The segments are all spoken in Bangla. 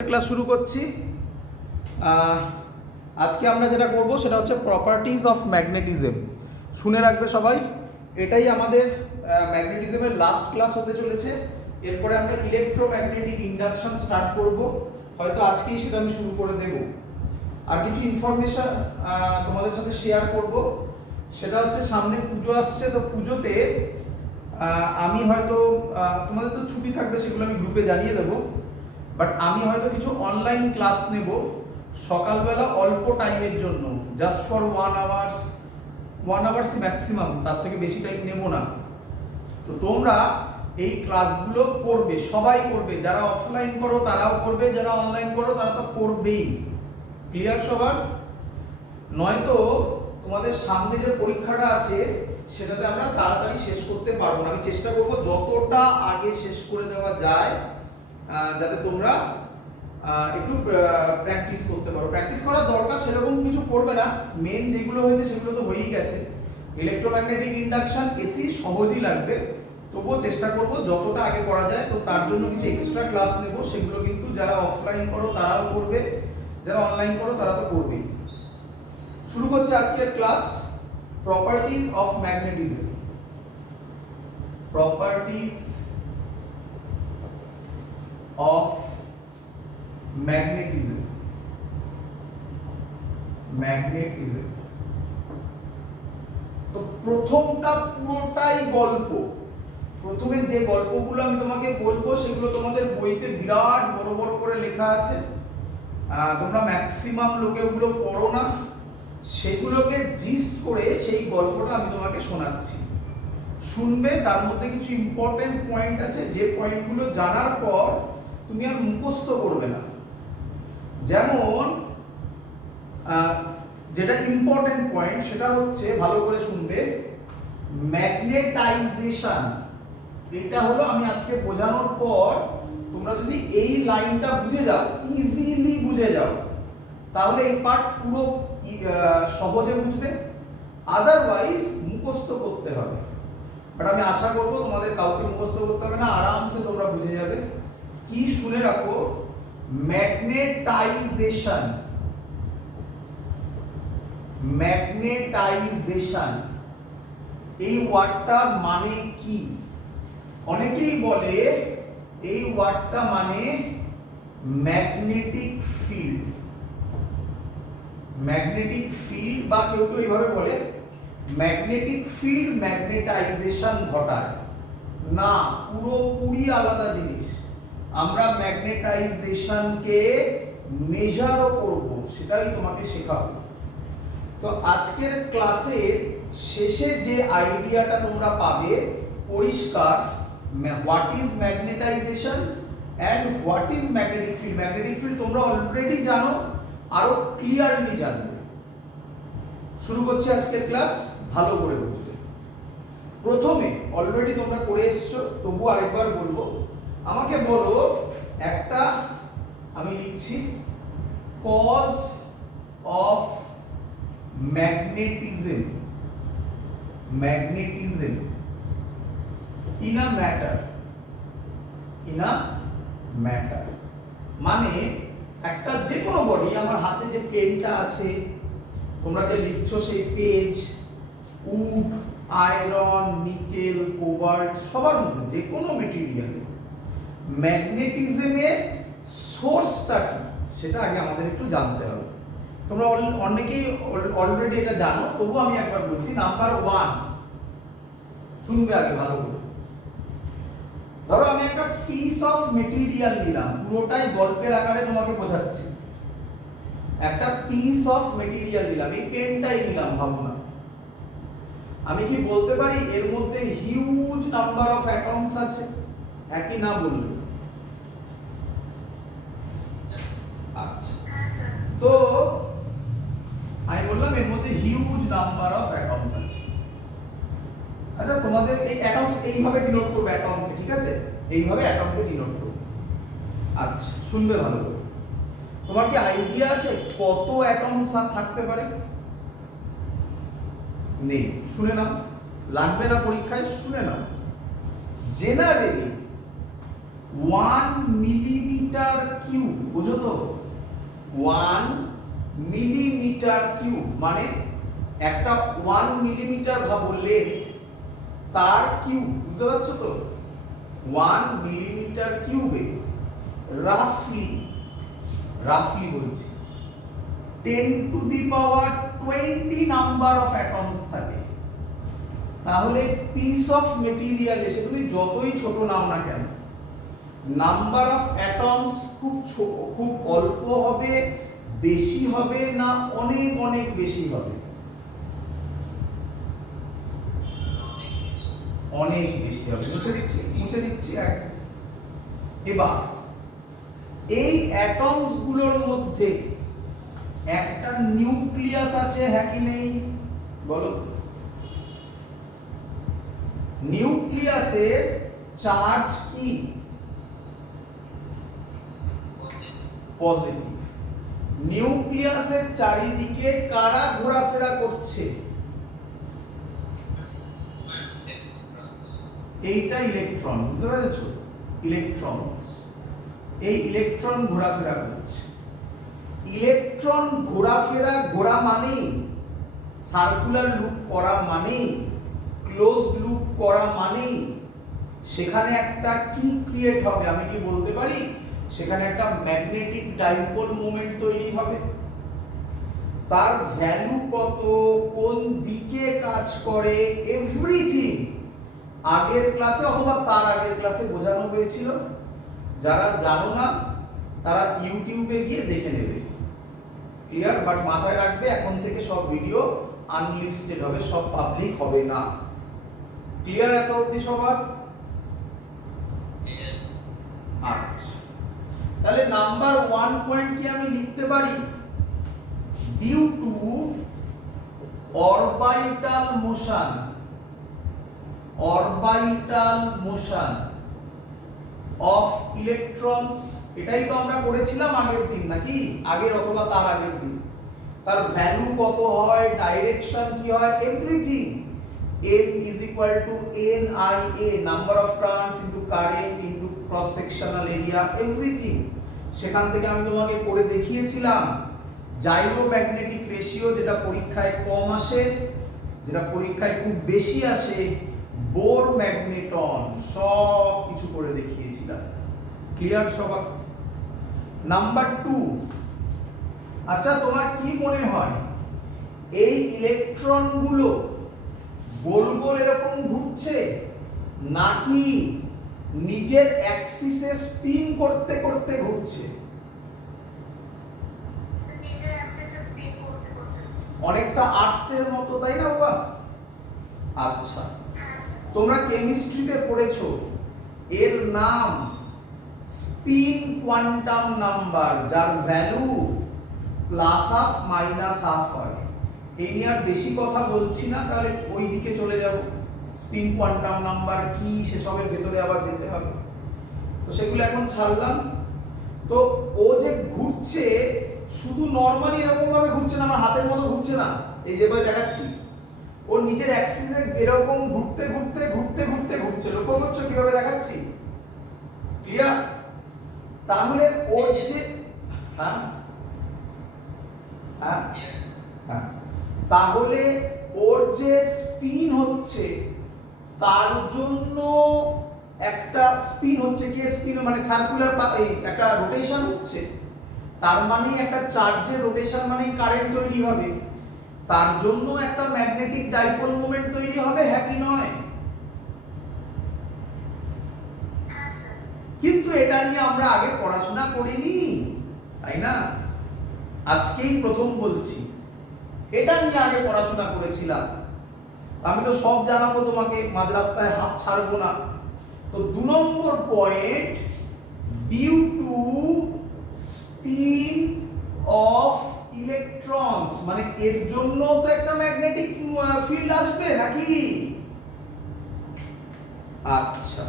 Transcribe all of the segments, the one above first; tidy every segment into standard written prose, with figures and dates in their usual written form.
ক্লাস শুরু করছি। আজকে আমরা যেটা করব সেটা হচ্ছে প্রপার্টিজ অফ ম্যাগনেটিজম। শুনে রাখবে সবাই, এটাই আমাদের ম্যাগনেটিজমের লাস্ট ক্লাস হতে চলেছে। এরপরে আমরা ইলেকট্রোম্যাগনেটিক ইন্ডাকশন স্টার্ট করব, হয়তো আজকেই সেটা আমি শুরু করে দেব। আর কিছু ইনফরমেশন তোমাদের সাথে শেয়ার করব, সেটা হচ্ছে সামনে পুজো আসছে, তো পুজোতে আমি হয়তো তোমাদের তো ছুটি থাকবে, সেগুলো আমি গ্রুপে জানিয়ে দেবো, বাট আমি হয়তো কিছু অনলাইন ক্লাস নেব সকালবেলা অল্প টাইমের জন্য, জাস্ট ফর 1 আওয়ার্স ম্যাক্সিমাম, তার থেকে বেশি টাইম নেব না। তো তোমরা এই ক্লাসগুলো করবে, সবাই করবে, যারা অফলাইন করো তারাও করবে, যারা অনলাইন করো তারা তো করবেই। ক্লিয়ার সবার? নয়তো তোমাদের সামনে যে পরীক্ষাটা আছে সেটাতে আমরা তাড়াতাড়ি শেষ করতে পারবো না। আমি চেষ্টা করব যতটা আগে শেষ করে দেওয়া যায়, যাতে তোমরা একটু প্র্যাকটিস করতে পারো। প্র্যাকটিস করার দরকার সেরকম কিছু করবে না, মেন যেগুলো হয়েছে সেগুলো তো হয়েই গেছে। ইলেকট্রোম্যাগনেটিক ইন্ডাকশন এসি সহজই লাগবে, তবুও চেষ্টা করব যতটা আগে করা যায়। তো তার জন্য কিছু এক্সট্রা ক্লাস নেব, সেগুলো কিন্তু যারা অফলাইন করো তারাও করবে, যারা অনলাইন করো তারা তো করবেই। শুরু করছে আজকের class, properties of magnetism. Properties of magnetism। তো প্রথমটা পুরোটাই গল্প। প্রথমে যে গল্পগুলো আমি তোমাকে বলবো সেগুলো তোমাদের বইতে বিরাট বড় বড় করে লেখা আছে, তোমরা ম্যাক্সিমাম লোকে ওগুলো পড়ো না, সেগুলোকে জিস্ট করে সেই গল্পটা আমি তোমাকে শোনাচ্ছি। শুনবে, তার মধ্যে কিছু ইম্পর্টেন্ট পয়েন্ট আছে, যে পয়েন্টগুলো জানার পর তুমি আর মুখস্থ করবে না। যেমন যেটা ইম্পর্টেন্ট পয়েন্ট সেটা হচ্ছে, ভালো করে শুনবে, ম্যাগনেটাইজেশন। এটা হলো, আমি আজকে বোঝানোর পর তোমরা যদি এই লাইনটা বুঝে যাও, ইজিলি বুঝে যাও, তাহলে এই পার্ট পুরো সহজে বুঝবে। আদারওয়াইজ মুখস্থ করতে হবে, বাট আমি আশা করব তোমাদের কাউকে মুখস্থ করতে হবে না, আরামসে তোমরা বুঝে যাবে। কি শুনে রাখো, ম্যাগনেটাইজেশন। ম্যাগনেটাইজেশন এই ওয়ার্ডটার মানে কি? অনেকেই বলে এই ওয়ার্ডটা মানে ম্যাগনেটিক ফিল্ড। ম্যাগনেটিক ফিল্ড, বা কেউ কেউ এইভাবে বলে ম্যাগনেটিক ফিল্ড ম্যাগনেটাইজেশন ঘটায়। না, পুরোপুরি আলাদা জিনিস। আমরা ম্যাগনেটাইজেশনকে মেজারও করব, সেটাই তোমাকে শেখাবো। তো আজকের ক্লাসের শেষে যে আইডিয়াটা তোমরা পাবে পরিষ্কার, what is magnetization and what is magnetic field. Magnetic field তোমরা অলরেডি জানো, আরো ক্লিয়ারলি জানবে। শুরু করছি আজকের ক্লাস, ভালো করে বুঝবে। প্রথমে অলরেডি তোমরা করে এসছো, তবু আরেকবার বলবো, আমাকে বলো একটা, আমি লিখছি cause of magnetism. Magnetism in a matter. In a matter মানে একটা যে কোনো বডি, আমার হাতে যে পেনটা আছে, তোমরা যে লিখছো সেই page, wood, iron, nickel, cobalt, সবার মধ্যে যে কোনো মেটেরিয়াল, ম্যাগনেটিজমের সোর্সটা কি সেটা আগে আমাদের একটু জানতে হবে। তোমরা অনেকেই অলরেডি এটা জানো, তবু আমি একবার বলছি। নাম্বার 1, শুনবে আগে ভালো করে। ধরো আমি একটা পিস অফ মেটেরিয়াল নিলাম, পুরোটাই গল্পের আকারে তোমাকে বোঝাচ্ছি। একটা পিস অফ মেটেরিয়াল নিলাম, এই পেনটাই নিলাম, ভাবো না। আমি কি বলতে পারি এর মধ্যে হিউজ নাম্বার অফ অ্যাটমস আছে? একই না বললে? আচ্ছা, তো আমি বললাম এর মধ্যে হিউজ নাম্বার অফ অ্যাটমস আছে। আচ্ছা, তোমাদের এই অ্যাটমস এইভাবে ডিনোট করবে অ্যাটমকে, ঠিক আছে? এইভাবে অ্যাটমকে ডিনোট করবে। আচ্ছা, শুনবে ভালো করে। তোমার কি আইডিয়া আছে কত অ্যাটমস থাকতে পারে? নেই? শুনে নাও, লাগবে না পরীক্ষায়, শুনে নাও। জেনারেলি 1 মিলিমিটার কিউব, বুঝো তো? 1 মিলিমিটার কিউব মানে একটা 1 মিলিমিটার ভাবো লেন্থ, তার কিউব, বুঝতে পারছো তো? 1 মিলিমিটার কিউবে রাফলি বলছি 10 to the power 20 number of atoms থাকে। তাহলে পিস অফ মেটেরিয়াল এসে তুমি যতই ছোট নাও না কেন, নাম্বার অফ অ্যাটমস খুব অল্প হবে, বেশি হবে না অনেক অনেক বেশি হবে? অনেক বেশি হবে। মুছে দিচ্ছি এবার এই অ্যাটমস গুলোর মধ্যে একটা নিউক্লিয়াস আছে, হ্যাঁ কি নেই বলো? নিউক্লিয়াসের চার্জ কি? পজিটিভ। নিউক্লিয়াসের চারিদিকে কারা ঘোরাফেরা করছে? এইটা ইলেকট্রন, বুঝতে পেরেছো? ইলেকট্রনস, এই ইলেকট্রন ঘোরাফেরা করছে। ইলেকট্রন ঘোরা মানেই, সার্কুলার লুপ করা মানেই, ক্লোজড লুপ করা মানেই সেখানে একটা কি ক্রিয়েট হবে? আমি কি বলতে পারি? সেখানে একটা ম্যাগনেটিক ডাইপোল মোমেন্ট তৈরি হবে। তার ভ্যালু কত, কোন দিকে কাজ করে, এভরিথিং আগের ক্লাসে অথবা তার আগের ক্লাসে বোঝানো হয়েছিল। যারা জানো না তারা ইউটিউবে গিয়ে দেখে নেবে, ক্লিয়ার? বাট মাথায় রাখবে এখন থেকে সব ভিডিও আনলিস্টেড হবে, সব পাবলিক হবে না। ক্লিয়ার এত অবধি সবার? আচ্ছা, তাহলে নাম্বার 1 পয়েন্ট কি আমি লিখতে পারি? Due to orbital motion of electrons, এটাই তো আমরা করেছিলাম আগের দিন, নাকি আগের অথবা তার আগের দিন। তার ভ্যালু কত হয়, ডাইরেকশন কি হয়, everything. m is equal to NIA, number of turns into current into cross sectional area, everything। সেখান থেকে আমি তোমাকে করে দেখিয়েছিলাম জাইরোম্যাগনেটিক রেশিও, যেটা পরীক্ষায় কম আসে, যেটা পরীক্ষায় খুব বেশি আসে, বোর ম্যাগনেটন, সব কিছু করে দেখিয়েছিলাম। ক্লিয়ার সবার? নাম্বার 2, আচ্ছা তোমার কি মনে হয় এই ইলেকট্রনগুলো গোল গোল এরকম ঘুরছে নাকি নিজের অ্যাক্সিসে স্পিন করতে করতে ঘুরছে? নিজের অ্যাক্সিসে স্পিন করতে করতে, অনেকটা আর্থের মতো, তাই না বাবা? আচ্ছা, তোমরা কেমিস্ট্রিতে পড়েছো, এর নাম স্পিন কোয়ান্টাম নাম্বার, যার ভ্যালু +½ -½ হয়। এই নিয়ে আর বেশি কথা বলছি না, তাহলে ওই দিকে চলে যাব। স্পিন কোয়ান্টাম নাম্বার কি সেসবের ভেতরে আবার যেতে হবে, তো সেগুলো এখন ছাড়লাম। তো ও যে ঘুরছে শুধু নরমালি এরকম ভাবে ঘুরছে না, আমার হাতের মতো ঘুরছে না, এই যেভাবে দেখাচ্ছি, ও নিজের অ্যাক্সিসে এরকম ঘুরতে ঘুরতে ঘুরতে ঘুরতে ঘুরছে। লক্ষ্য করছো কিভাবে দেখাচ্ছি? ক্লিয়ার? তাহলে ওর যে হ্যাঁ হ্যাঁ হ্যাঁ তাহলে ওর যে স্পিন হচ্ছে তার জন্য একটা স্পিন হচ্ছে, কি স্পিন মানে সার্কুলার একটা রোটেশন হচ্ছে, তার মানে একটা চার্জের রোটেশন মানে কারেন্ট তৈরি হবে, তার জন্য একটা ম্যাগনেটিক ডাইপোল মোমেন্ট তৈরি হবে, হ্যাঁ কি নয়? কিন্তু এটা নিয়ে আমরা আগে পড়াশোনা করিনি, তাই না? আজকেই প্রথম বলছি, এটা নিয়ে আগে পড়াশোনা করেছিলাম। আমি তো সব জানাবো তোমাকে, মাঝ রাস্তায় হাত ছাড়বো না। তো 2 number point, due to spin of electrons, মানে এর জন্য তো একটা ম্যাগনেটিক ফিল্ড আসবে নাকি? আচ্ছা,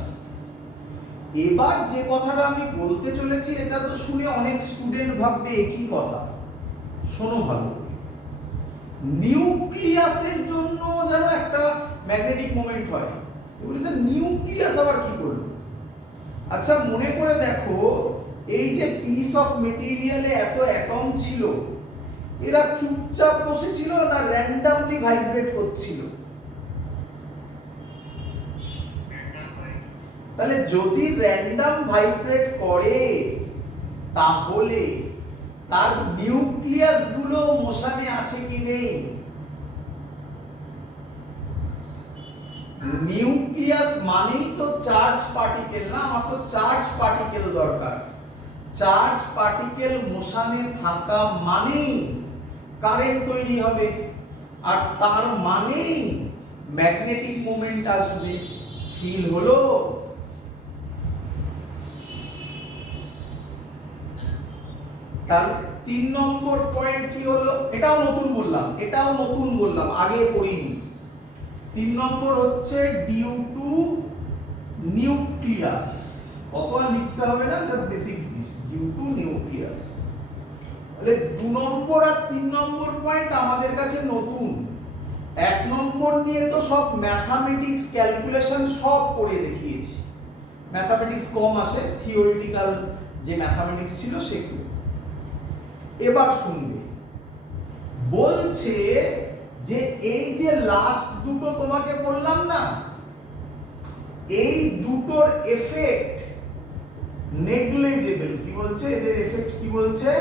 এবার যে কথাটা আমি বলতে চলেছি এটা তো শুনে অনেক স্টুডেন্ট ভাববে একই কথা। শোনো ভালো করে, নিউক্লিয়াসের জন্য যেন একটা ম্যাগনেটিক মোমেন্ট হয়, বলেছে নিউক্লিয়াস আবার কি করলো? আচ্ছা মনে করে দেখো এই যে পিস অফ মেটেরিয়ালে এত অ্যাটম ছিল, এরা চুপচাপ বসেছিল না র্যান্ডমলি ভাইব্রেট করছিল? তাহলে যদি র্যান্ডম ভাইব্রেট করে তাহলে তার নিউক্লিয়াস গুলো মোশনে আছে কি নেই? নিউক্লিয়াস মানেই তো চার্জ পার্টিকেল না, আমার তো চার্জ পার্টিকেল দরকার। চার্জ পার্টিকেল মোশনে থাকা মানেই কারেন্ট তৈরি হবে, আর তার মানেই ম্যাগনেটিক মোমেন্ট আসবে। ফিল হলো? তার 3 নম্বর পয়েন্ট কি হলো? এটাও নতুন বললাম, আগে পড়িনি। 3 নম্বর হচ্ছে ডিউ টু নিউক্লিয়াস। অত আর লিখতে হবে না, জাস্ট বেসিক জিনিস, ডিউ টু নিউক্লিয়াস। তাহলে 2 নম্বর আর 3 নম্বর পয়েন্ট আমাদের কাছে নতুন। 1 নম্বর নিয়ে তো সব ম্যাথমেটিক্স ক্যালকুলেশন সব করে দেখিয়েছি। ম্যাথমেটিক্স কম আসে, থিওরিটিক্যাল যে ম্যাথমেটিক্স ছিল সেগুলো। এবার শুনবে, বলছে যে এই যে লাস্ট দুটো তোমাকে বললাম না, এই দুটোর এফেক্ট নেগলিজেবল। কি বলছে এদের এফেক্ট? কি বলছে?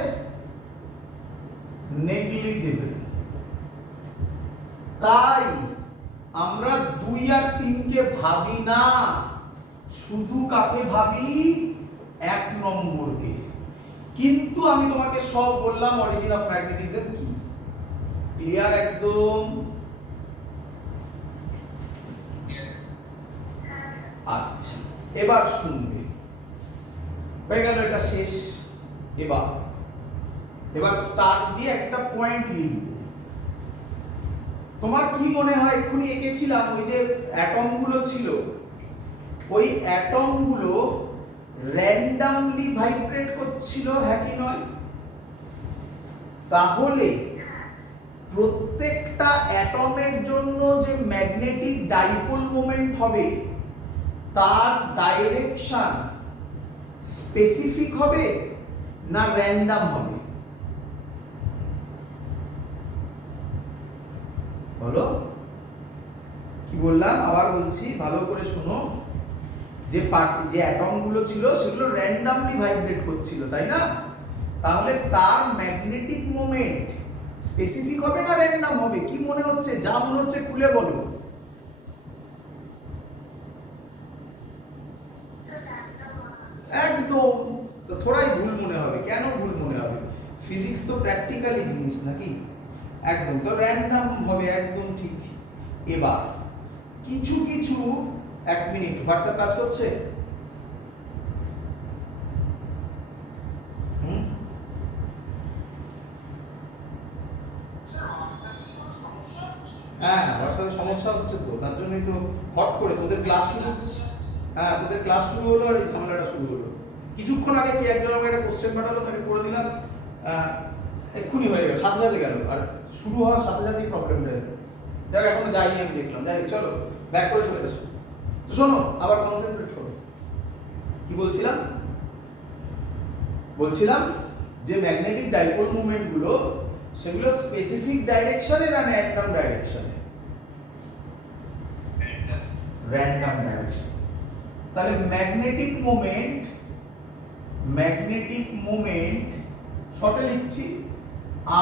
নেগলিজেবল। তাই আমরা 2 আর 3 কে ভাবি না, শুধু কাকে ভাবি? 1 নম্বরকে। কিন্তু আমি তোমাকে সব বললাম অরিজিন অফ ম্যাগনেটিজম কি। ক্লিয়ার একদম? আচ্ছা এবার শুনবে, হয়ে গেল এটা শেষ। এবার স্টার্ট দিয়ে একটা পয়েন্ট লিখব। তোমার কি মনে হয় এক্ষুনি এঁকেছিলাম ওই যে অ্যাটম গুলো ছিল, ওই অ্যাটম গুলো র্যান্ডমলি ভাইব্রেট করছিল, হ্যাঁ কি নয়? তাহলে প্রত্যেকটা অ্যাটমের জন্য যে ম্যাগনেটিক ডাইপোল মোমেন্ট হবে তার ডাইরেকশন স্পেসিফিক হবে না র্যান্ডম হবে? বলো কি বললাম? আবার বলছি, ভালো করে শোনো। যে অ্যাটম গুলো ছিল সেগুলো র্যান্ডমলি ভাইব্রেট করছিল, তাই না? তাহলে তার ম্যাগনেটিক মোমেন্ট স্পেসিফিক হবে না র্যান্ডম হবে? কি মনে হচ্ছে? যা মনে হচ্ছে খুলে বলো। একদম। তো থোড়াই ভুল মনে হবে। কেন ভুল মনে হবে? ফিজিক্স তো প্র্যাকটিক্যালি জিনিস নাকি? একদম তো র্যান্ডম হবে, একদম ঠিক। এবার কিছু 1 মিনিট, হোয়াটসঅ্যাপ কাজ করছে? হ্যাঁ হোয়াটসঅ্যাপে সমস্যা হচ্ছে তো, তার জন্যই তো হট করে তোদের ক্লাস শুরু। হ্যাঁ তোদের ক্লাস শুরু হলো আর এই ঝামেলাটা শুরু হলো। কিছুক্ষণ আগে কি একজন আমাকে একটা কোশ্চেন পাঠালো, তাকে করে দিলাম, এক্ষুনি হয়ে গেল, সাথে সাথে গেল, আর শুরু হওয়ার সাথে সাথেই প্রবলেমটা এলো। যাক এখনো যাইনি, আমি দেখলাম। যাই চলো ব্যাক করে চলে এসো। তো শোনো, আবার কনসেন্ট্রেট করো। কি বলছিলাম যে ম্যাগনেটিক ডাইপোল মুভমেন্ট গুলো সেগুলো স্পেসিফিক ডাইরেকশনে না র্যান্ডম ডাইরেকশনে? Random direction. তাহলে ম্যাগনেটিক মোমেন্ট শর্টে লিখছি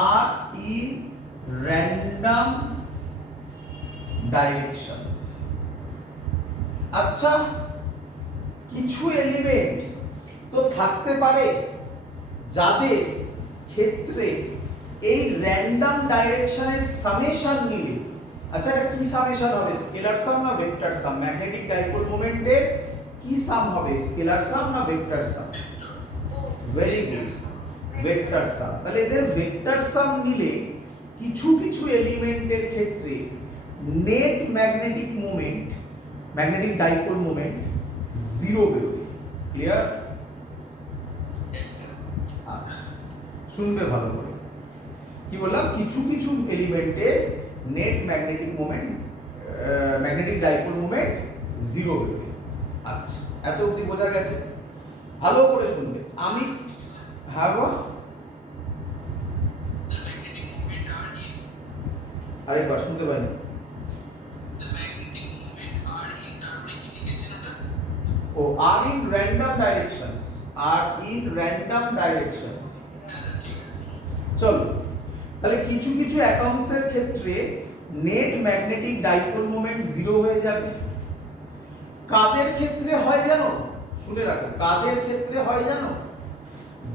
আর ইন র্যান্ডম ডাইরেকশনস। আচ্ছা কিছু এলিমেন্ট তো থাকতে পারে যাদের ক্ষেত্রে এই র্যান্ডম ডাইরেকশনের সামেশন নিলে, আচ্ছা এটা কি সামেশন হবে? স্কেলার সাম না ভেক্টর সাম? ম্যাগনেটিক ডাইপোল মোমেন্টের কি সাম হবে? স্কেলার সাম না ভেক্টর সাম? ভেরি গুড, ভেক্টর সাম। তাহলে এদের ভেক্টর সাম নিলে কিছু এলিমেন্টের ক্ষেত্রে নেট ম্যাগনেটিক ডাইপোল মোমেন্ট 0 বেরোবে। ক্লিয়ার? আচ্ছা শুনবে ভালো করে। কি বললাম? কিছু এলিমেন্টের নেট ম্যাগনেটিক ডাইপোল মোমেন্ট 0 বেরোবে। আচ্ছা এত অবধি বোঝা গেছে? ভালো করে শুনবে। আমি হ্যাঁ গো আরেকবার শুনতে পাইনি। ও are in random directions, are in random directions. চলো তাহলে কিছু কিছু অ্যাটমসের ক্ষেত্রে net magnetic dipole moment zero হয়ে যাবে। কাদের ক্ষেত্রে হয় জানো? শুনে রাখো, কাদের ক্ষেত্রে হয় জানো?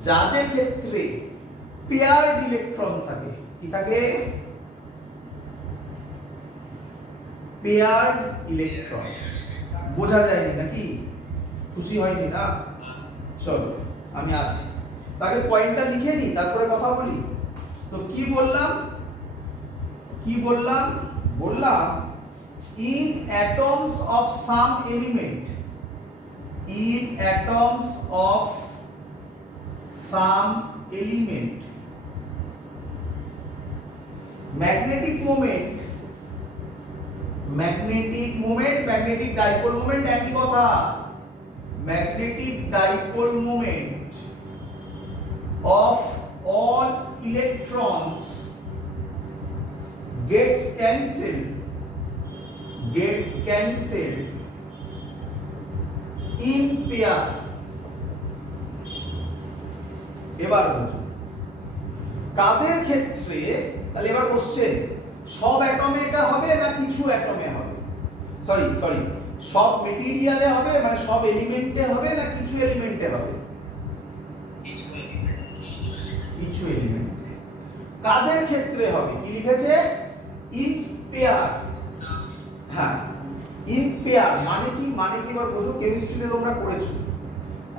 যাদের ক্ষেত্রে পেয়ার্ড ইলেকট্রন থাকে। কি থাকে? Paired electron. বোঝা যায়নি নাকি? খুশি হয়নি না? চলো আমি আছি, তাকে পয়েন্টটা লিখে নি, তারপরে কথা বলি। তো কি বললাম? কি বললাম? বললাম in atoms of some element, in atoms of some element, magnetic moment, magnetic dipole moment একই কথা। magnetic dipole moment of all electrons gets cancelled in pair। এবার বুঝো কাদের ক্ষেত্রে। তাহলে এবার কোশ্চেন, সব অ্যাটমে এটা হবে না কিছু অ্যাটমে হবে? সরি সব মেটেরিয়ালে হবে, মানে সব এলিমেন্টে হবে না কিছু এলিমেন্টে হবে? কিছু এলিমেন্টে। কাদের ক্ষেত্রে হবে? কি লিখেছে? In pair. হ্যাঁ, ইন পেয়ার মানে কি? মানে কি এবার বোঝো, কেমিস্ট্রিতে তোমরা করেছো।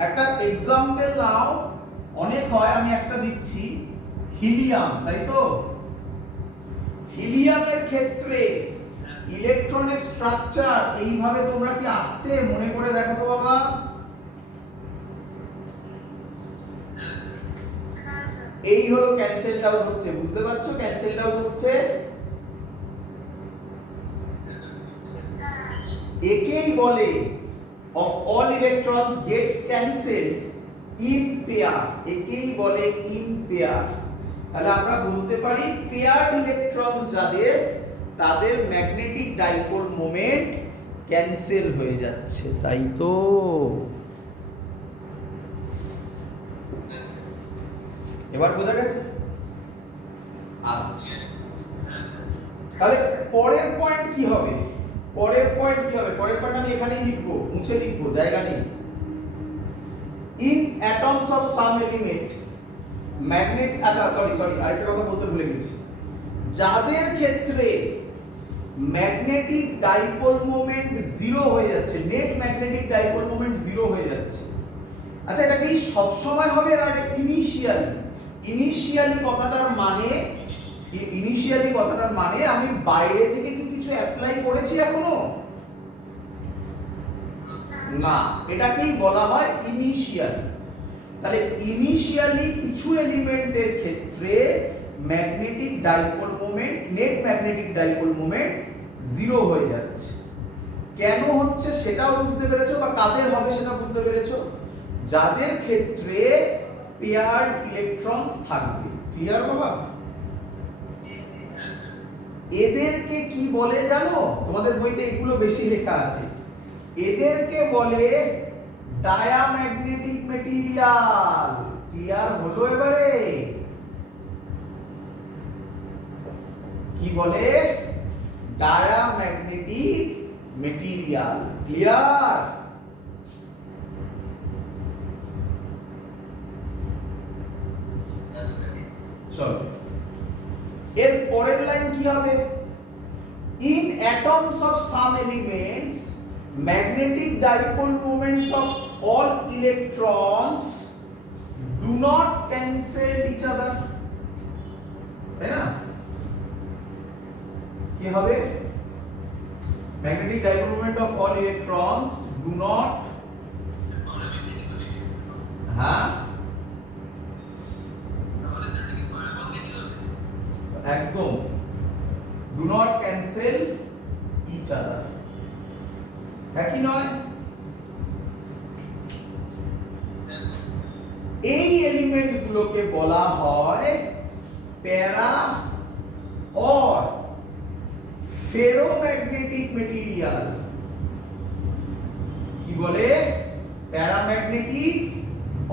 একটা এক্সাম্পল নাও, অনেক হয়, আমি একটা দিচ্ছি। হিলিয়াম, তাই তো? হিলিয়ামের ক্ষেত্রে ইলেকট্রনের স্ট্রাকচার এইভাবে তোমরা কি আঁকতে? মনে করে দেখো তো বাবা। এই হলো ক্যান্সেলড আউট হচ্ছে, বুঝতে পারছো? ক্যান্সেলড আউট হচ্ছে, একেই বলে of all electrons gets cancelled in pair, একেই বলে in pair। তাহলে আমরা বলতে পারি পেয়ার্ড ইলেকট্রনস যাদের, তাদের ম্যাগনেটিক ডাইপোল মোমেন্ট ক্যান্সেল হয়ে যাচ্ছে, তাই তো? এবার বোঝা গেছে? আচ্ছা, তাহলে পরের পয়েন্ট কি হবে? পরের পয়েন্ট আমি এখানেই লিখবো, মুছে লিখবো, জায়গা নেই। In atoms of some element magnet, আচ্ছা সরি আরেকটা কথা বলতে ভুলে গেছি। যাদের ক্ষেত্রে ম্যাগনেটিক ডাইপোল মোমেন্ট জিরো হয়ে যাচ্ছে, net magnetic dipole moment zero হয়ে যাচ্ছে। আচ্ছা, এটা কি সব সময় হবে না? এটা ইনিশিয়ালি কথাটার মানে আমি বাইরে থেকে কি কিছু অ্যাপ্লাই করেছি এখনো? না, এটাকেই বলা হয় ইনিশিয়ালি। তাহলে ইনিশিয়ালি কিছু এলিমেন্টের ক্ষেত্রে magnetic dipole moment, net magnetic dipole moment zero হয়ে যাচ্ছে। কেন হচ্ছে সেটাও বুঝতে পেরেছো, বা কাদের হবে সেটা বুঝতে পেরেছো? যাদের ক্ষেত্রে পেয়ার্ড ইলেকট্রনস থাকবে। ক্লিয়ার বাবা? এদেরকে কি বলে জানো? তোমাদের বইতে এগুলো বেশি লেখা আছে। এদেরকে বলে ডায়াম্যাগনেটিক মেটেরিয়াল। ক্লিয়ার হলো এবারে? কি বলে? Diamagnetic material. ক্লিয়ার? চলো এর পরের লাইন কি হবে? In atoms of some elements magnetic dipole moments of all electrons do not cancel each other, তাই না? কি হবে? magnetic dipole moment of all electrons do not, হ্যাঁ একদম, do not cancel each other। একই নয়? এই এলিমেন্ট গুলোকে বলা হয় প্যারা অর ফেরোম্যাগনেটিক মেটেরিয়াল। কি বলে? প্যারাম্যাগনেটিক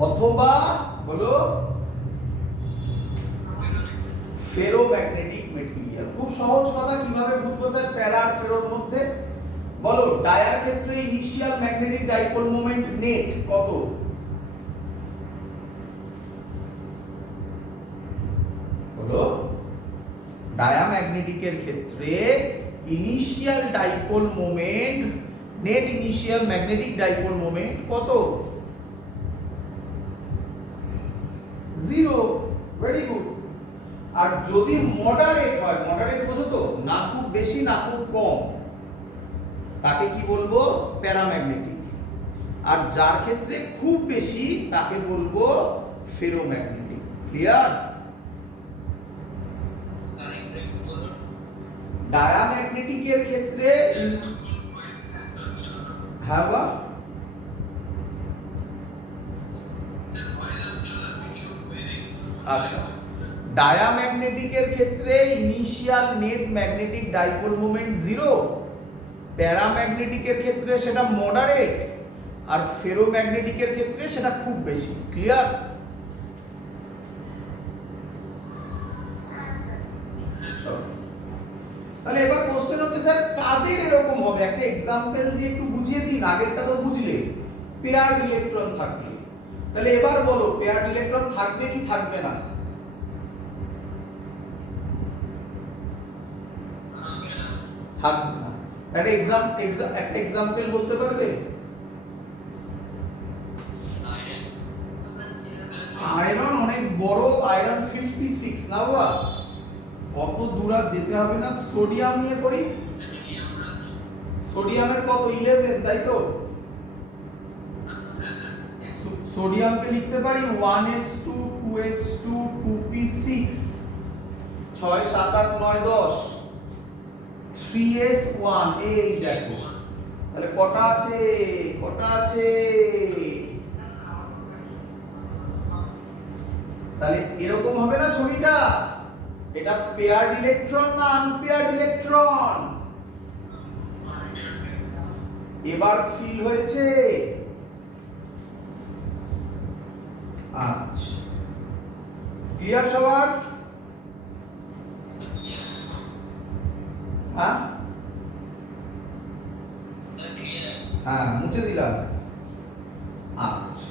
অথবা বলো ফেরোম্যাগনেটিক মেটেরিয়াল। খুব সহজ কথা, কিভাবে বুঝবো স্যার প্যারা আর ফেরোর মধ্যে? বলো, ডায়ার ক্ষেত্রে initial magnetic dipole moment net কত? বলো, ডায়াম্যাগনেটিকের ক্ষেত্রে initial dipole moment, net initial magnetic dipole moment কত? 0। Very good. আর যদি মডারেট হয়, মডারেট বোঝো তো, না খুব বেশি না খুব কম, তাকে কি বলবো? প্যারাম্যাগনেটিক। আর যার ক্ষেত্রে খুব বেশি তাকে বলবো ফেরোম্যাগনেটিক। ক্লিয়ার? ডায়াম্যাগনেটিকের ক্ষেত্রে হ্যাঁ বা আচ্ছা, ডায়াম্যাগনেটিকের ক্ষেত্রে initial net magnetic dipole moment 0, প্যারাম্যাগনেটিকের ক্ষেত্রে সেটা মডারেট, আর ফেরোম্যাগনেটিকের ক্ষেত্রে সেটা খুব বেশি। ক্লিয়ার? তাহলে এবার কোশ্চেন হচ্ছে স্যার কাদের এরকম হবে? একটা এক্সাম্পল দিয়ে একটু বুঝিয়ে দিন। আগেরটা তো বুঝলে, পেয়ার্ড ইলেকট্রন থাকলে। তাহলে এবার বলো, পেয়ার্ড ইলেকট্রন থাকবে কি থাকবে না? থাকবে না। একটা এক্সাম্পল বলতে পারবে? আয়রন অনেক বড়, আয়রন 56 না বাবা, অত দূর আর যেতে হবে না। সোডিয়াম নিয়ে করি, সোডিয়ামের কত? 11, তাই তো? সোডিয়ামকে লিখতে পারি 1s2 2s2 2p6 6 7 8 9 10 3s1। এই দেখো, তাহলে কটা আছে? কটা আছে? তাহলে এরকম হবে না ছবিটা? এটা পেয়ার্ড ইলেকট্রন না আনপেয়ার্ড ইলেকট্রন? এবার ফিল হয়েছে? আচ্ছা, ক্লিয়ার সবার? হ্যাঁ হ্যাঁ, মুছে দিলাম। আচ্ছা,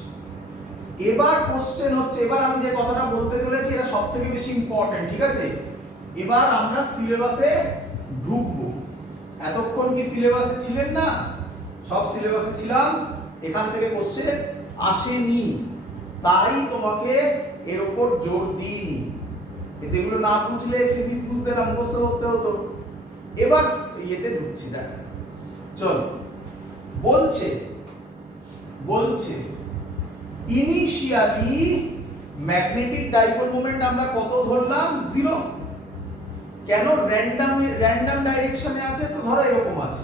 এবার কোশ্চেন হচ্ছে, এবার আমি যে কথাটা বলতে চলেছি এটা সবথেকে বেশি ইম্পর্টেন্ট। ঠিক আছে? এবার আমরা সিলেবাসে ঢুকবো। এতক্ষণ কি সিলেবাসে ছিলেন না? সব সিলেবাসে ছিলাম, এখান থেকে কোশ্চেন আসেনি, তাই তোমাকে এর উপর জোর দিইনি। এগুলো না বুঝলে ফিজিক্স বুঝতে না, মুখস্থ করতে হতো। এবার ইয়েতে ঢুকছি। দেখ, চল, বলছে ইনিশিয়ালি ম্যাগনেটিক ডাইপোল মোমেন্ট আমরা কত ধরলাম? 0। কেন? র্যান্ডম ডাইরেকশনে আছে, তো ধরো এরকম আছে।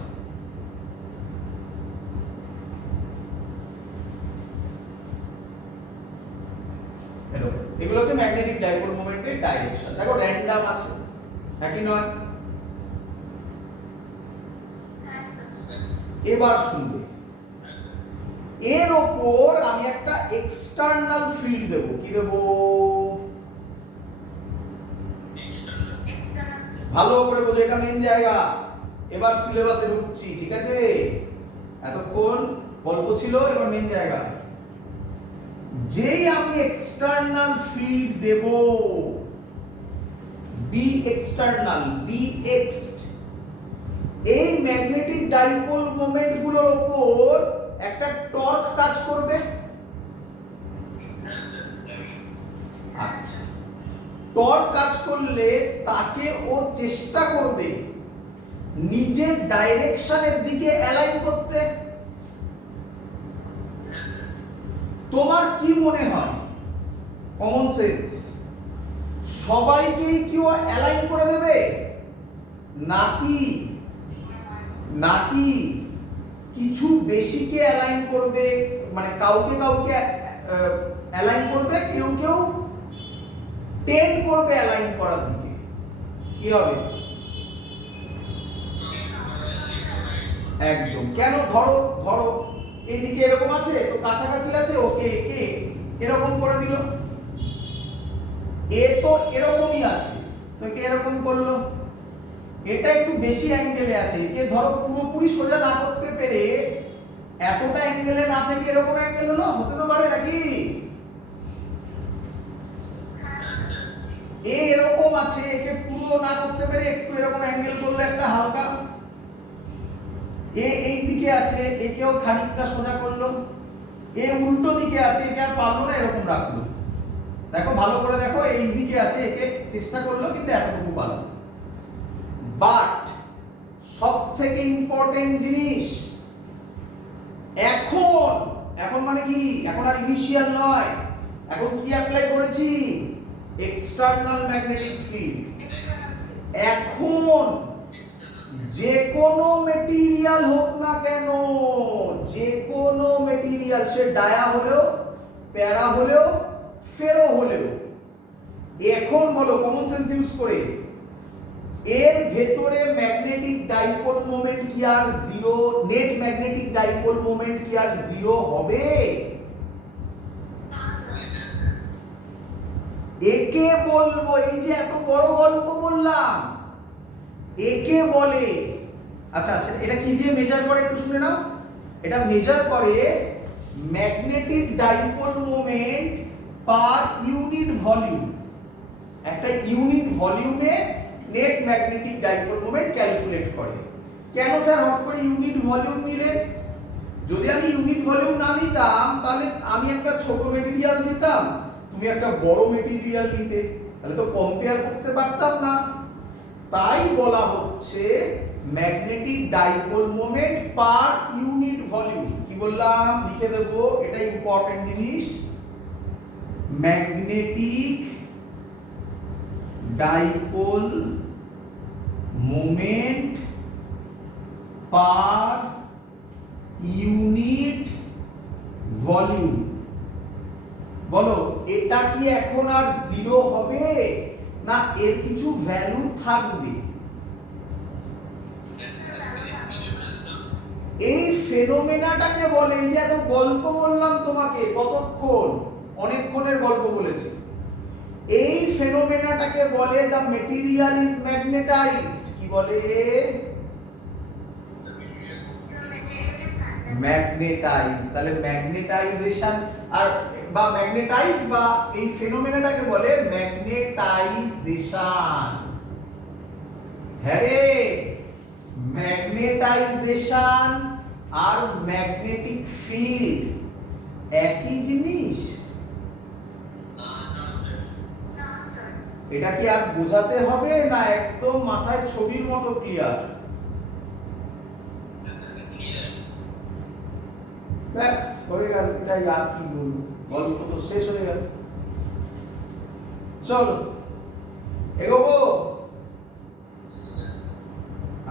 এগুলো হচ্ছে ম্যাগনেটিক ডাইপোল মোমেন্টের ডাইরেকশন। দেখো র্যান্ডম আছে, একই নয়? এবার শুনবে, এর ওপর আমি একটা এক্সটার্নাল ফিল্ড দেব। কি দেব? ভালো করে বোঝো, এটা মেইন জায়গা। এবার সিলেবাসে ঢুকছি, ঠিক আছে? এতক্ষণ গল্প ছিল, এবার মেইন জায়গা। যেই আমি এক্সটার্নাল ফিল্ড দেব, বি এক্সটার্নাল, বি এক্স, এই ম্যাগনেটিক ডাইপোল মোমেন্ট গুলোর উপর একটা টর্ক কাজ করবে। আচ্ছা, টর্ক কাজ করলে তাকে ও চেষ্টা করবে নিজের ডাইরেকশনের দিকে অ্যালাইন করতে। তোমার কি মনে হয়, কমন সেন্স, সবাইকেই কি ও অ্যালাইন করে দেবে, নাকি কিছু বেশিকে অ্যালাইন করবে, মানে কাউকে অ্যালাইন করবে, কেউ কেউ টেন্ড করবে অ্যালাইন করার দিকে। কি হবে? একদম। কেন? ধরো ধরো এইদিকে এরকম আছে, তো কাছাকাছি আছে, ওকে এ এরকম করে দিল, এ তো এরকমই আছে, তো একে এরকম করলো। এটা একটু বেশি অ্যাঙ্গেলে আছে, একে ধরো পুরোপুরি সোজা না করতে পেরে এতটা অ্যাঙ্গেলে না থেকে এরকম অ্যাঙ্গেল হলো, হতে তো পারে নাকি? এ এরকম আছে, একে পুরো না করতে পেরে একটু এরকম অ্যাঙ্গেল করলে একটা হালকা, এ এই দিকে আছে, একেও খানিকটা সোজা করলো, এ উল্টো দিকে আছে, একে আর পারলো না, এরকম রাখলো। দেখো ভালো করে দেখো, এই দিকে আছে, একে চেষ্টা করলো কিন্তু এতটুকু পারলো। বাট সবথেকে ইম্পর্টেন্ট জিনিস, এখন এখন মানে কি, এখন আর ইনিশিয়াল নয়, এখন কি অ্যাপ্লাই করেছি? External magnetic field. এখন যে কোনো মেটেরিয়াল হোক না কেন, যে কোনো মেটেরিয়াল, সে ডায়া হলেও, প্যারা হলেও, ফেরো হলেও, এখন বলো কমন সেন্স ইউজ করে, এর ভেতরে ম্যাগনেটিক ডাইপোল মোমেন্ট কি আর zero, net magnetic dipole moment কি আর জিরো হবে? একে বলবো, এই যে এত বড় গল্প বললাম, একে বলে, আচ্ছা এটা কি দিয়ে মেজার করে একটু শুনে নাও। এটা মেজার করে magnetic dipole moment per unit volume. একটা ইউনিট ভলিউমে net magnetic dipole moment calculate করে। কেন স্যার হট করে ইউনিট ভলিউম নিলেন? যদি আমি ইউনিট ভলিউম না নিতাম, তাহলে আমি একটা ছোট মেটেরিয়াল নিতাম, তুমি একটা বড় মেটেরিয়াল নিতে, তাহলে তো কম্পেয়ার করতে পারতাম না। তাই বলা হচ্ছে magnetic dipole moment per unit volume. কি বললাম? লিখে দেব, এটা ইম্পর্টেন্ট জিনিস। Magnetic dipole moment per unit volume. বলো এটা কি এখন আর জিরো হবে, না এর কিছু ভ্যালু থাকবে? এই ফেনোমেনাটাকে বলে, এই যে এত গল্প বললাম তোমাকে, কতক্ষণ, অনেকক্ষণের গল্প বলেছি, এই ফেনোমেনাটাকে বলে দ্য মেটেরিয়াল ইজ ম্যাগনেটাইজড। কি বলে? ম্যাগনেটাইজ। তাহলে ম্যাগনেটাইজেশন আর বা ম্যাগনেটাইজ বা এই ফেনোমেনাটাকে বলে ম্যাগনেটাইজেশন। হ্যাঁ রে, ম্যাগনেটাইজেশন আর ম্যাগনেটিক ফিল্ড একই জিনিস। এটা কি আর বোঝাতে হবে, না একদম মাথায় ছবির মতো ক্লিয়ার? ব্যাস হয়ে গেল, এটাই, আর কি বলবো, গল্প তো শেষ হয়ে গেল। চলো এগোবো।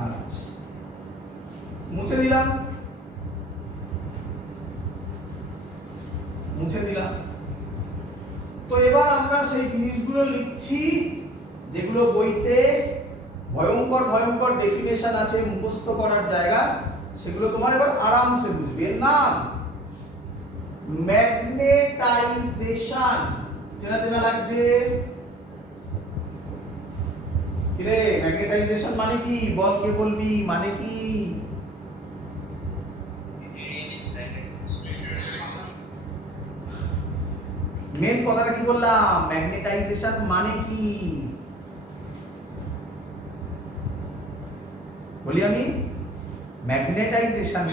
আচ্ছা মুছে দিলাম, মুছে দিলাম। তো এবার আমরা সেই জিনিসগুলো লিখছি যেগুলো বইতে ভয়ঙ্কর ভয়ঙ্কর ডেফিনেশন আছে, মুখস্থ করার জায়গা, সেগুলো তোমার এবার আরামসে বুঝবে। এর নাম ম্যাগনেটাইজেশন। চেনা চেনা লাগছে? কিরে ম্যাগনেটাইজেশন মানে কি বল, কে বলবি? মানে কি? মেন কথাটা কি বললাম? ম্যাগনেটাইজেশন মানে কি বলি আমি? ম্যাগনেটাইজেশন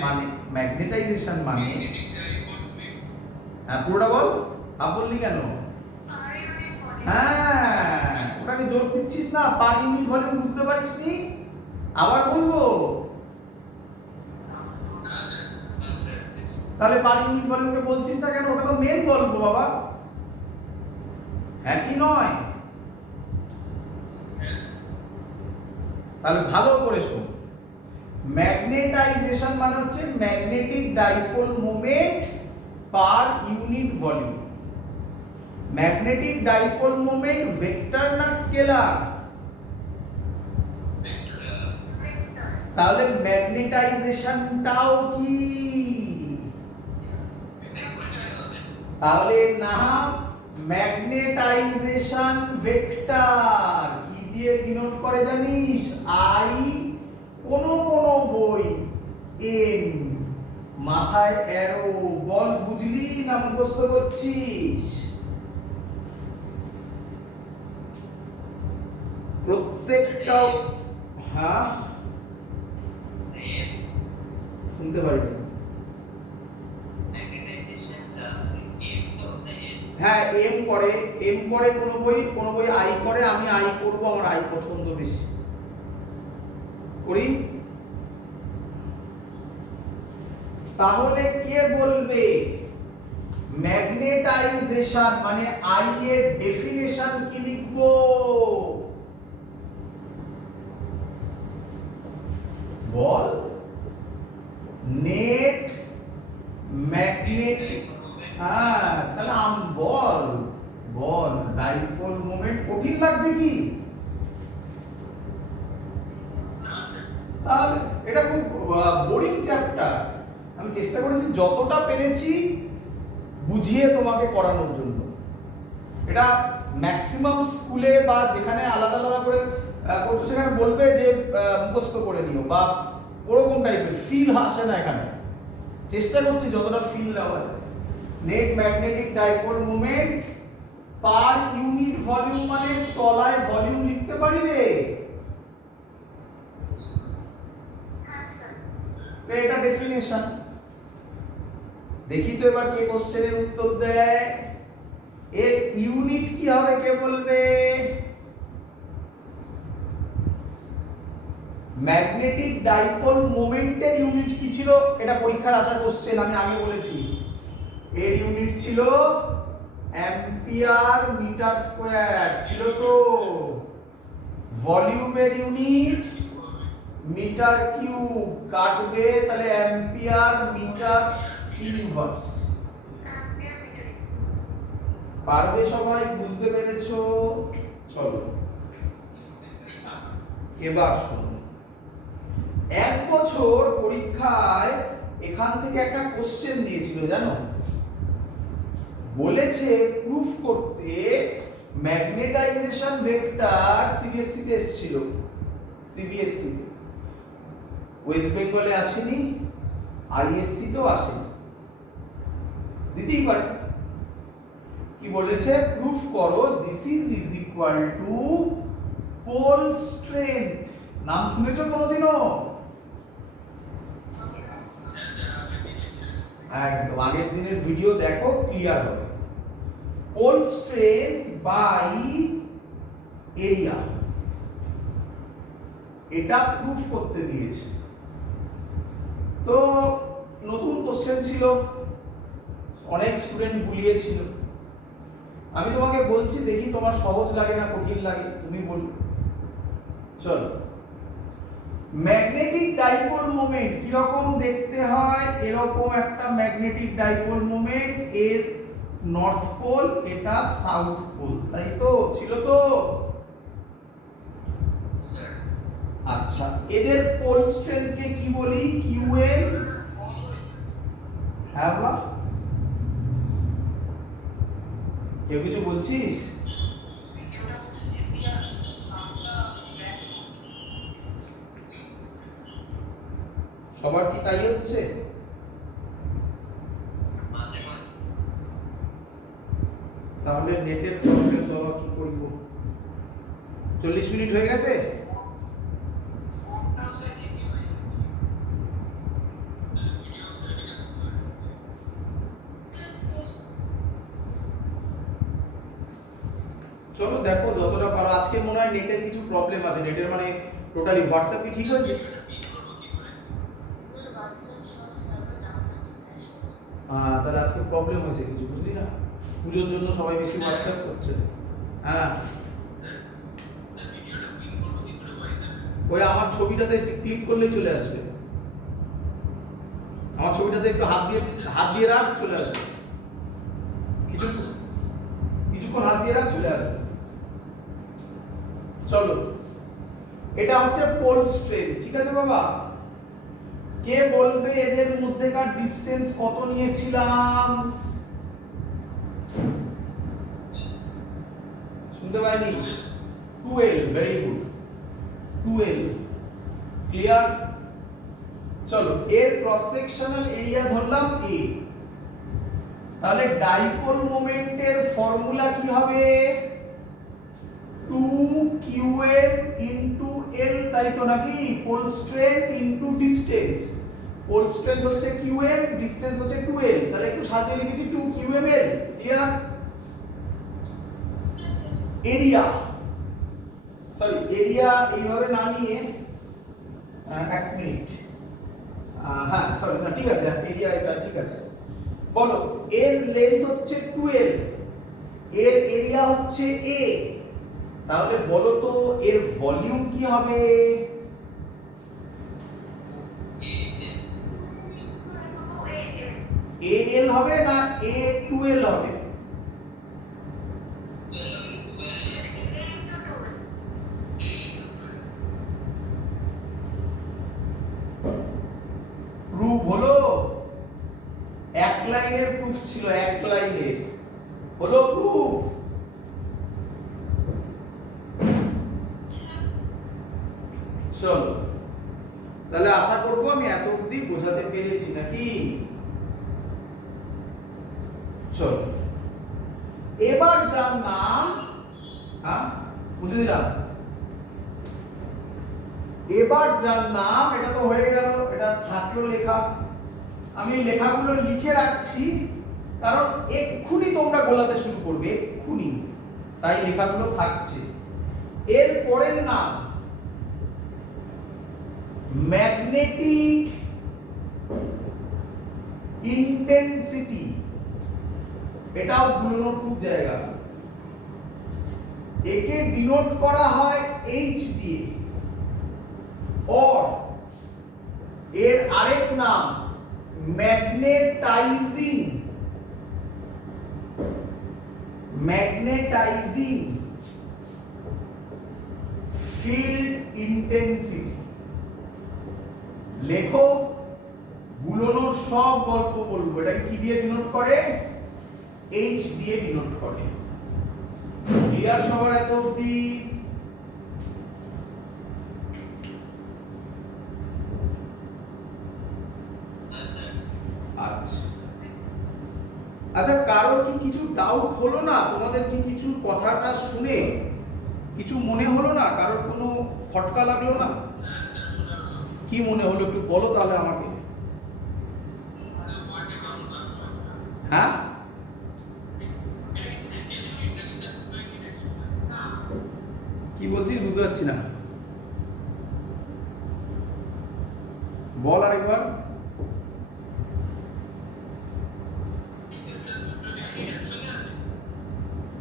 মানে পুরোটা বল, আপ বললি কেন? হ্যাঁ ওটাকে জোর দিচ্ছিস না, পার ইউনিট ভলিউম বুঝতে পারিস নি? আবার বলবো? তাহলে পার ইউনিট ভলিউমকে বলছিস না কেন? ওটা তো মেন গল্প বাবা, হ্যাঁ কি নয়? তাহলে ভালো করে শোন, ম্যাগনেটাইজেশন মানে হচ্ছে magnetic dipole moment per unit volume. Magnetic dipole moment vector না স্কেলার? তাহলে ম্যাগনেটাইজেশনটাও কি? তাহলে না, ম্যাগনেটাইজেশন ভেক্টর কি দিয়ে ডিনোট করে জানিস? আই কোন বই এন, মাথায় অ্যারো। বল বুঝলি না মুখস্থ করছিস? প্রত্যেকটা, হ্যাঁ শুনতে পারি। হ্যাঁ এম করে কোন বই আই করে, আমি আই করব, আমার আই পছন্দ বেশি করি। তাহলে কে বলবে ম্যাগনেটাইজেশন মানে আই এর ডেফিনেশন কি লিখবো? বল। নেট ম্যাগনেটিক, হ্যাঁ তাহলে বল ডাইপোল মোমেন্ট। কঠিন লাগছে কি? তাহলে এটা খুব বোরিং চ্যাপ্টার। আমি চেষ্টা করেছি যতটা পেরেছি বুঝিয়ে তোমাকে করানোর জন্য। এটা ম্যাক্সিমাম স্কুলে বা যেখানে আলাদা আলাদা করে করছো সেখানে বলবে যে মুখস্থ করে নিও বা ওরকম টাইপের ফিল আসে না এখানে। চেষ্টা করছি যতটা ফিল দেওয়া যায়। Net magnetic dipole moment per unit volume, মানে তলায় ভলিউম লিখতে পারি রে। তো এটা ডেফিনেশন। দেখি তো এবার কে কোশ্চেনের উত্তর দেয়। এর ইউনিট কি হবে কে বলবে? ম্যাগনেটিক ডাইপোল মোমেন্টের ইউনিট কি ছিল? এটা পরীক্ষার আসা কোশ্চেন, আমি আগে বলেছি। এর ইউনিট ছিল অ্যাম্পিয়ার মিটার স্কয়ার ছিল তো। ভলিউমের ইউনিট মিটার কিউব, কাটবে তাহলে অ্যাম্পিয়ার মিটার ইনভার্স। পারবে সবাই? বুঝতে পেরেছো? চলো এবার শোনো। এক বছর পরীক্ষায় এখান থেকে একটা কোশ্চেন দিয়েছিল জানো, বলেছে প্রুফ করতে ম্যাগনেটাইজেশন ভেক্টর। সিবিএসসি তে এসেছিল, সিবিএসসি তে, ওয়েস্ট বেঙ্গলে আসেনি, আইএসসি তেও আসেনি, দিতেই পারে। কি বলেছে? প্রুফ করো this is equal to pole strength. নাম শুনেছো কোনোদিনও? একদম আগের দিনের ভিডিও দেখো, ক্লিয়ার হবে। পোল স্ট্রেংথ বাই এরিয়া, এটা প্রুফ করতে দিয়েছে। তো নতুন কোশ্চেন ছিল, অনেক স্টুডেন্ট গুলিয়েছিল। আমি তোমাকে বলছি, দেখি তোমার সহজ লাগে না কঠিন লাগে, তুমি বলবে। চলো, ম্যাগনেটিক ডাইপোল মোমেন্ট কিরকম দেখতে হয়? এরকম একটা ম্যাগনেটিক ডাইপোল মোমেন্ট, এর নর্থ পোল, এটা সাউথ পোল, তাই তো? ছিল তো? আচ্ছা, এদের পোল স্ট্রেংথকে কি বলি? কিউএল। হ্যাঁ বা কেউ কিছু বলছিস? সবার কি তাই হচ্ছে? তাহলে নেটের প্রবলেম বাবা কি করব? 40 মিনিট হয়ে গেছে। চলো দেখো যতটা পারো। আজকে মনে হয় নেটের কিছু প্রবলেম আছে, নেটের মানে টোটালি। হোয়াটসঅ্যাপ কি ঠিক হয়েছে? হ্যাঁ, তাহলে আজকে প্রবলেম হয়েছে কিছু, বুঝলি না? পুজোর জন্য সবাই বেশি হোয়াটসঅ্যাপ করছে। হ্যাঁ, ওই আমার ছবিটাতে ক্লিক করলেই চলে আসবে। আমার ছবিটাতে একটু হাত দিয়ে রাখ, চলে আসবে। কিছু কিছুক্ষণ হাত দিয়ে রাখ, চলে আসবে। চলো, এটা হচ্ছে পোল স্ট্রেংথ, ঠিক আছে বাবা? কে বলবে এদের মধ্যেকার ডিসটেন্স কত নিয়েছিলাম? শুনতে পাইনি? 12, ভেরি গুড, 12, ক্লিয়ার? চলো, এর ক্রস সেকশনাল এরিয়া ধরলাম a, তাহলে ডাইপোল মোমেন্টের ফর্মুলা কি হবে? 2qm ইনটু l, তাই তো নাকি? Pole strength into distance. Pole strength হচ্ছে qm, ডিসটেন্স হচ্ছে 2l, তাহলে একটু সাজিয়ে লিখেছি 2qm l, clear? Area, sorry area এইভাবে না নিয়ে, এক মিনিট, হ্যাঁ সরি না, ঠিক আছে, এরিয়া এটা ঠিক আছে। বলো, এর লেন্থ হচ্ছে 12, এর এরিয়া হচ্ছে a, তাহলে বলো তো এর ভলিউম কি হবে? al হবে না a2l হবে? প্রুফ হলো, এক লাইনের প্রুফ ছিল, এক লাইনের হলো প্রুফ। চলো, তাহলে আশা করবো আমি এত অবধি বোঝাতে পেরেছি নাকি? চলো, এবার যার নাম, হ্যাঁ বুঝে দিলাম, এবার যার নাম, এটা তো হয়ে গেল, এটা থাকলো লেখা। আমি লেখাগুলো লিখে রাখছি, কারণ এক্ষুনি তোমরা গোলাতে শুরু করবে, এক্ষুনি, তাই লেখাগুলো থাকছে। এর পরের নাম ম্যাগনেটিক ইন্টেন্সিটি, এটাও বুঝানোর খুব জায়গা। একে ডিনোট করা হয় h দিয়ে, और এর আরেক নাম ম্যাগনেটাইজিং, ম্যাগনেটাইজিং ফিল্ড ইন্টেন্সিটি। লেখো, বুলনোর সব গল্প বলবো। এটা কি দিয়ে ডিনোট করে? h দিয়ে ডিনোট করে। ক্লিয়ার সবার এত অবধি? আচ্ছা, কারোর কি কিছু ডাউট হলো না? তোমাদের কি কিছু কথাটা শুনে কিছু মনে হলো না? কারোর কোনো খটকা লাগলো না? কি মনে হলো একটু বলো তাহলে আমাকে। হ্যাঁ, কি বলছিস বুঝতে পারছি না, বল আরেকবার।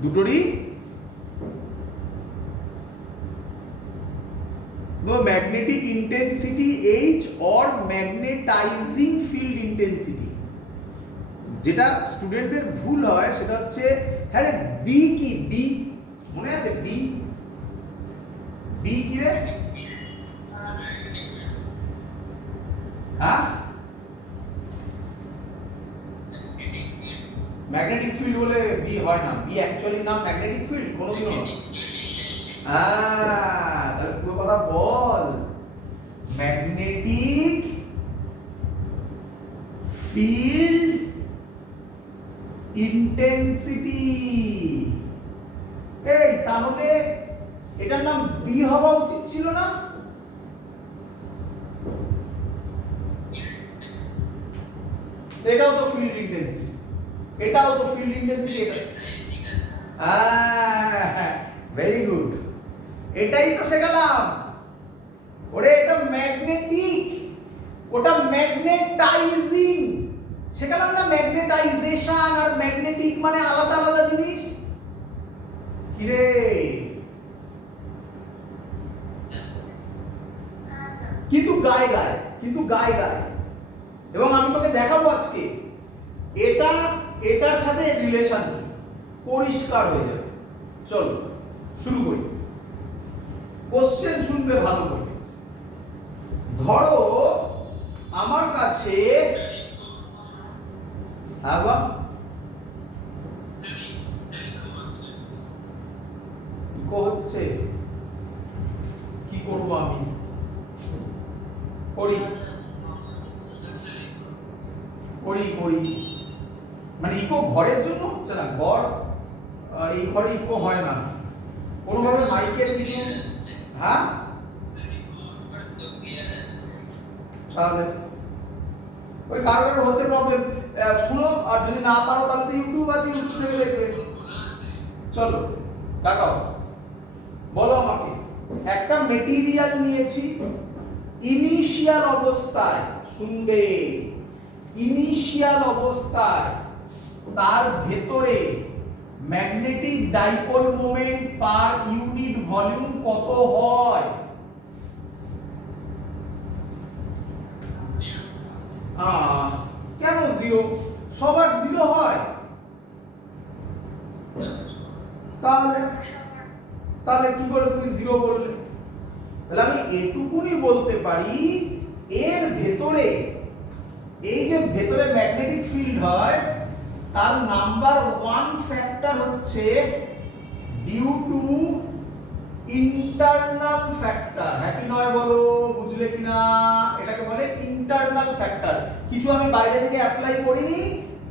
দুটোরই ম্যাগনেটিক ইন্টেন্সিটি H और ম্যাগনেটাইজিং ফিল্ড ইন্টেন্সিটি। যেটা স্টুডেন্টদের ভুল হয় সেটা হচ্ছে, হ্যাঁ রে বি কি? বি মনে আছে? বি, বি কি রে? হ্যাঁ, ম্যাগনেটিক ফিল্ড বলে বি হয় না। বি অ্যাকচুয়ালি নাম ম্যাগনেটিক ফিল্ড কোনোদিনও না। তাহলে পুরো কথা বল। Magnetic field intensity. এই তাহলে এটার নাম বি হওয়া উচিত ছিল না? এটাও তো ফিল্ড ইন্টেন্সিটি, এটাও তো ফিল্ড ইন্টেন্সিটি। ভেরি গুড, এটাই তো শেখালাম। ওরে এটা ম্যাগনেটিক, ওটা ম্যাগনেটাইজিং শেখালাম না? ম্যাগনেটাইজেশন আর ম্যাগনেটিক মানে আলাদা আলাদা জিনিস। কি রে? কিন্তু গায়ে গায়ে, কিন্তু গায়ে গায়ে। এবং আমি তোকে দেখাবো আজকে এটা এটার সাথে রিলেশন কি। পরিষ্কার হয়ে যাবে। চলো শুরু করি। কোশ্চেন শুনবে ভালো করে। ধরো আমার কাছে আবার ইকো হচ্ছে, কি করব আমি? করি করি করি মানে ইকো ঘরের জন্য হচ্ছে না, ঘর এই ঘরে ইকো হয় না কোনোভাবে, মাইকের কিছু। হ্যাঁ তাহলে ওই কারো কারো হচ্ছে প্রবলেম, শুনো। আর যদি না পারো তাহলে তো ইউটিউব আছে, ইউটিউব থেকে দেখবে। চলো তাকাও, বলো আমাকে। একটা মেটেরিয়াল নিয়েছি, ইনিশিয়াল অবস্থায়, শুনবে, ইনিশিয়াল অবস্থায় তার ভেতরে magnetic dipole moment per unit volume কত হয়? কেন জিরো? সবার জিরো হয়? তাহলে তাহলে কি করে তুমি জিরো বললে? তাহলে আমি এটুকুনি বলতে পারি, এর ভেতরে এই যে ভেতরে ম্যাগনেটিক ফিল্ড হয় তার নাম্বার 1 ফ্যাক্টর হচ্ছে ডিউ টু ইন্টারনাল ফ্যাক্টর। হ্যাঁ কি নয় বলো, বুঝলে কিনা? এটাকে বলে ইন্টারনাল ফ্যাক্টর। কিছু আমি বাইরে থেকে অ্যাপ্লাই করিনি,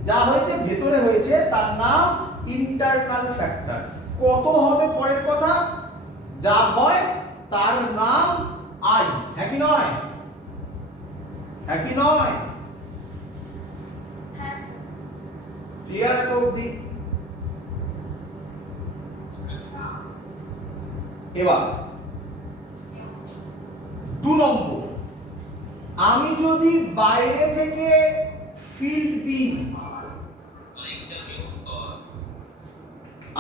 যা হয়েছে ভেতরে হয়েছে, তার নাম ইন্টারনাল ফ্যাক্টর। কত হবে পরের কথা, যা হয় তার নাম আই। হ্যাঁ কি নয়? হ্যাঁ কি নয়? ক্লিয়ার এত অবধি? এবার 2 নম্বর, আমি যদি বাইরে থেকে ফিল্ড দিই,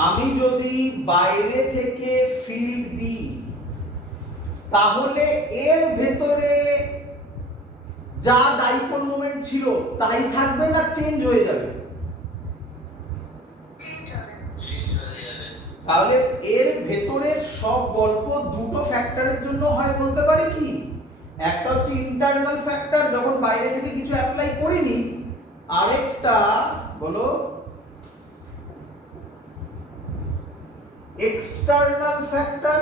আমি যদি বাইরে থেকে ফিল্ড দিই তাহলে এর ভেতরে যা ডাইপোল মোমেন্ট ছিল তাই থাকবে না চেঞ্জ হয়ে যাবে? তাহলে এর ভেতরে সব গল্প দুটো ফ্যাক্টরের জন্য হয় বলতে পারি কি? একটা হচ্ছে ইন্টারনাল ফ্যাক্টর, যখন বাইরে থেকে কিছু অ্যাপ্লাই করিনি। আরেকটা বলো এক্সটার্নাল ফ্যাক্টর।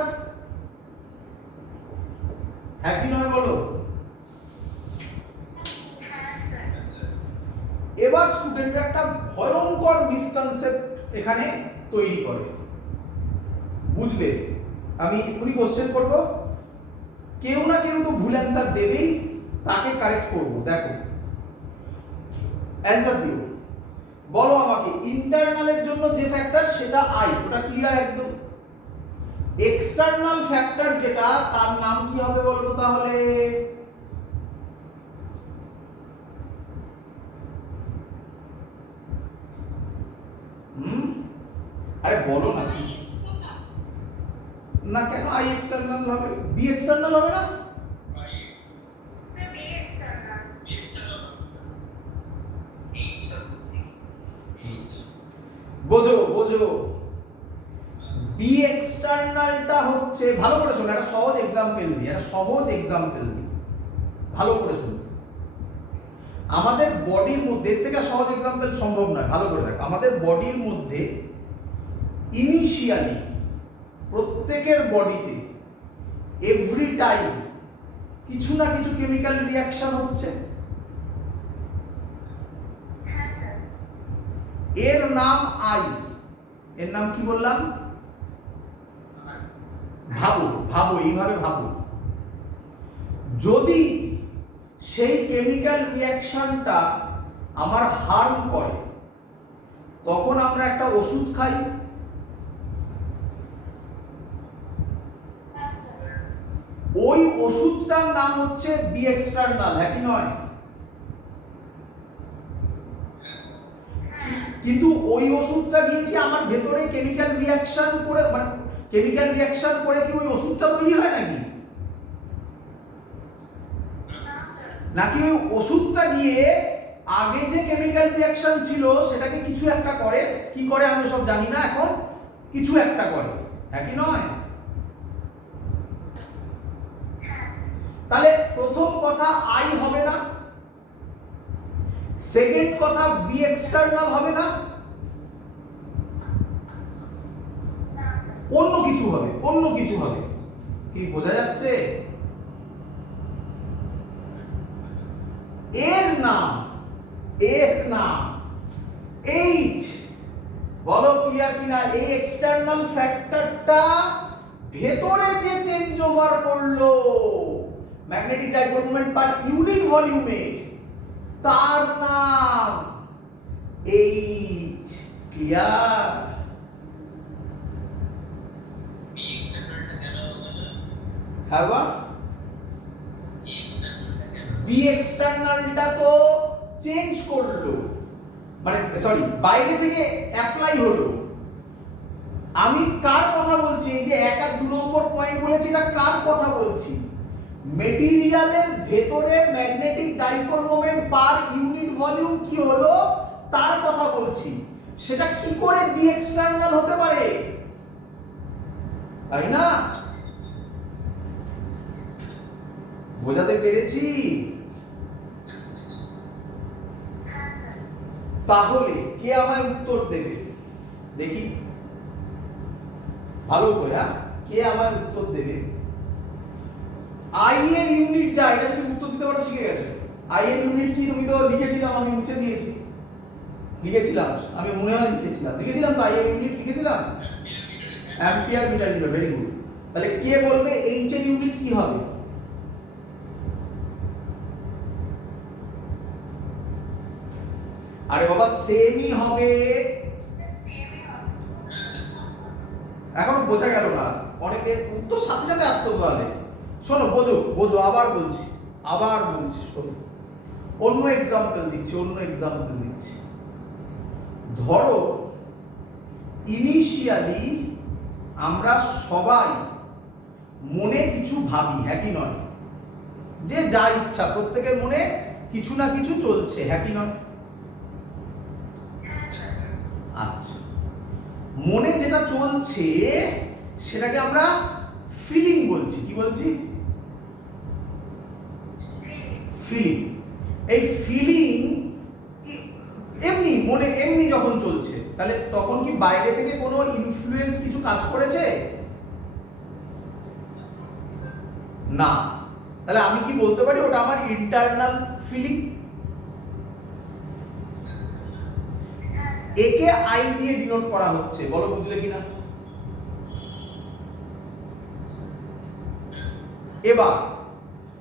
হ্যাঁ কি নয় বলো? এবার স্টুডেন্টরা একটা ভয়ঙ্কর মিসকনসেপ্ট এখানে তৈরি করে, বুঝবে? আমি এক্ষুনি কোশ্চেন করব, কেউ না কেউ তো ভুল অ্যান্সার দেবেই, তাকে কারেক্ট করব। দেখো অ্যান্সার দিও, বলো আমাকে। ইন্টারনালের জন্য যে ফ্যাক্টর সেটা আই, ওটা ক্লিয়ার একদম। এক্সটার্নাল ফ্যাক্টর যেটা, তার নাম কি হবে বলো তো তাহলে? আরে বলো না। না কেন আই এক্সটার্নাল হবে? বি এক্সটার্নাল হবে না? বোঝো বোঝো, বি এক্সটার্নালটা হচ্ছে, ভালো করে শোনো, একটা সহজ এক্সাম্পল দিই, একটা সহজ এক্সাম্পল দিই, ভালো করে শোনো। আমাদের বডির মধ্যে, এর থেকে সহজ এক্সাম্পল সম্ভব নয়, ভালো করে দেখো। আমাদের বডির মধ্যে ইনিশিয়ালি প্রত্যেকের বডিতে এভরি টাইম কিছু না কিছু কেমিক্যাল রিঅ্যাকশন হচ্ছে, এর নাম আই। এর নাম কি বললাম? ভাবো ভাবো, এইভাবে ভাবো। যদি সেই কেমিক্যাল রিঅ্যাকশনটা আমার হার্ম করে, তখন আমরা একটা ওষুধ খাই। ওই ওষুধটার নাম হচ্ছে বি এক্সটার্নাল। হ্যাঁ কি নয়? কিন্তু ওই ওষুধটা দিয়ে কি আমার ভেতরে কেমিক্যাল রিঅ্যাকশন করে, মানে কেমিক্যাল রিঅ্যাকশন করে কি ওই ওষুধটা তৈরি হয় নাকি? নাকি ওই ওষুধটা গিয়ে আগে যে কেমিক্যাল রিঅ্যাকশন ছিল সেটাকে কিছু একটা করে, কি করে আমি সব জানি না এখন, কিছু একটা করে, হ্যাঁ কি নয়? তাহলে প্রথম কথা আই হবে না, সেকেন্ড কথা বি এক্সটার্নাল হবে না, অন্য কিছু হবে, অন্য কিছু হবে। কি বোঝা যাচ্ছে? এর নাম এইচ, বলো ক্লিয়ার কিনা? এই এক্সটার্নাল ফ্যাক্টরটা ভেতরে যে চেঞ্জ ওভার করলো magnetic dipole moment per unit ভলিউমে, তার নাম এইচ। ক্লিয়ার? হ্যাঁ বা বি এক্সটার্নালটা তো চেঞ্জ করলো, মানে সরি বাইরে থেকে অ্যাপ্লাই হলো। আমি কার কথা বলছি? এই যে 1 আর 2 নম্বর পয়েন্ট বলেছি, এটা কার কথা বলছি? মেটেরিয়ালের ভেতরে magnetic dipole moment per unit volume কি হলো তার কথা বলছি। সেটা কি করে বি এক্সটার্নাল হতে পারে, তাই না? বোঝাতে পেরেছি? তাহলে কে আমায় উত্তর দেবে দেখি ভালো করে, হ্যাঁ কে আমায় উত্তর দেবে? আই এর ইউনিট যা, এটা যদি উত্তর দিতে পারো শিখে গেছো। আই এর ইউনিট কি? তুমি তো লিখেছিলাম, আমি মুছে দিয়েছি, লিখেছিলাম, আমি মনে হয় লিখেছিলাম তো আই এর ইউনিট লিখেছিলাম, ampere metre inverse. Very good. তাহলে কে বলবে এইচ এর ইউনিট কি হবে? আরে বাবা সেমই হবে। এখন বোঝা গেল না? অনেকে উত্তর সাথে সাথে আসতো। তাহলে শোনো, বোঝো, আবার বলছি শোনো, অন্য এক্সাম্পল দিচ্ছি। ধরো ইনিশিয়ালি আমরা সবাই মনে কিছু ভাবি, হ্যাঁ কি নয়? যে যা ইচ্ছা, প্রত্যেকের মনে কিছু না কিছু চলছে, হ্যাঁ কি নয়? আচ্ছা, মনে যেটা চলছে সেটাকে আমরা ফিলিং বলছি। কি বলছি? ফিলিং। এই ফিলিং এমনি মনে এমনি যখন চলছে, তাহলে তখন কি বাইরে থেকে কোনো ইনফ্লুয়েন্স কিছু কাজ করেছে? না। তাহলে আমি কি বলতে পারি ওটা আমার ইন্টারনাল ফিলিং? একে আই দিয়ে ডিনোট করা হচ্ছে, বলো বুঝলে কিনা? এবার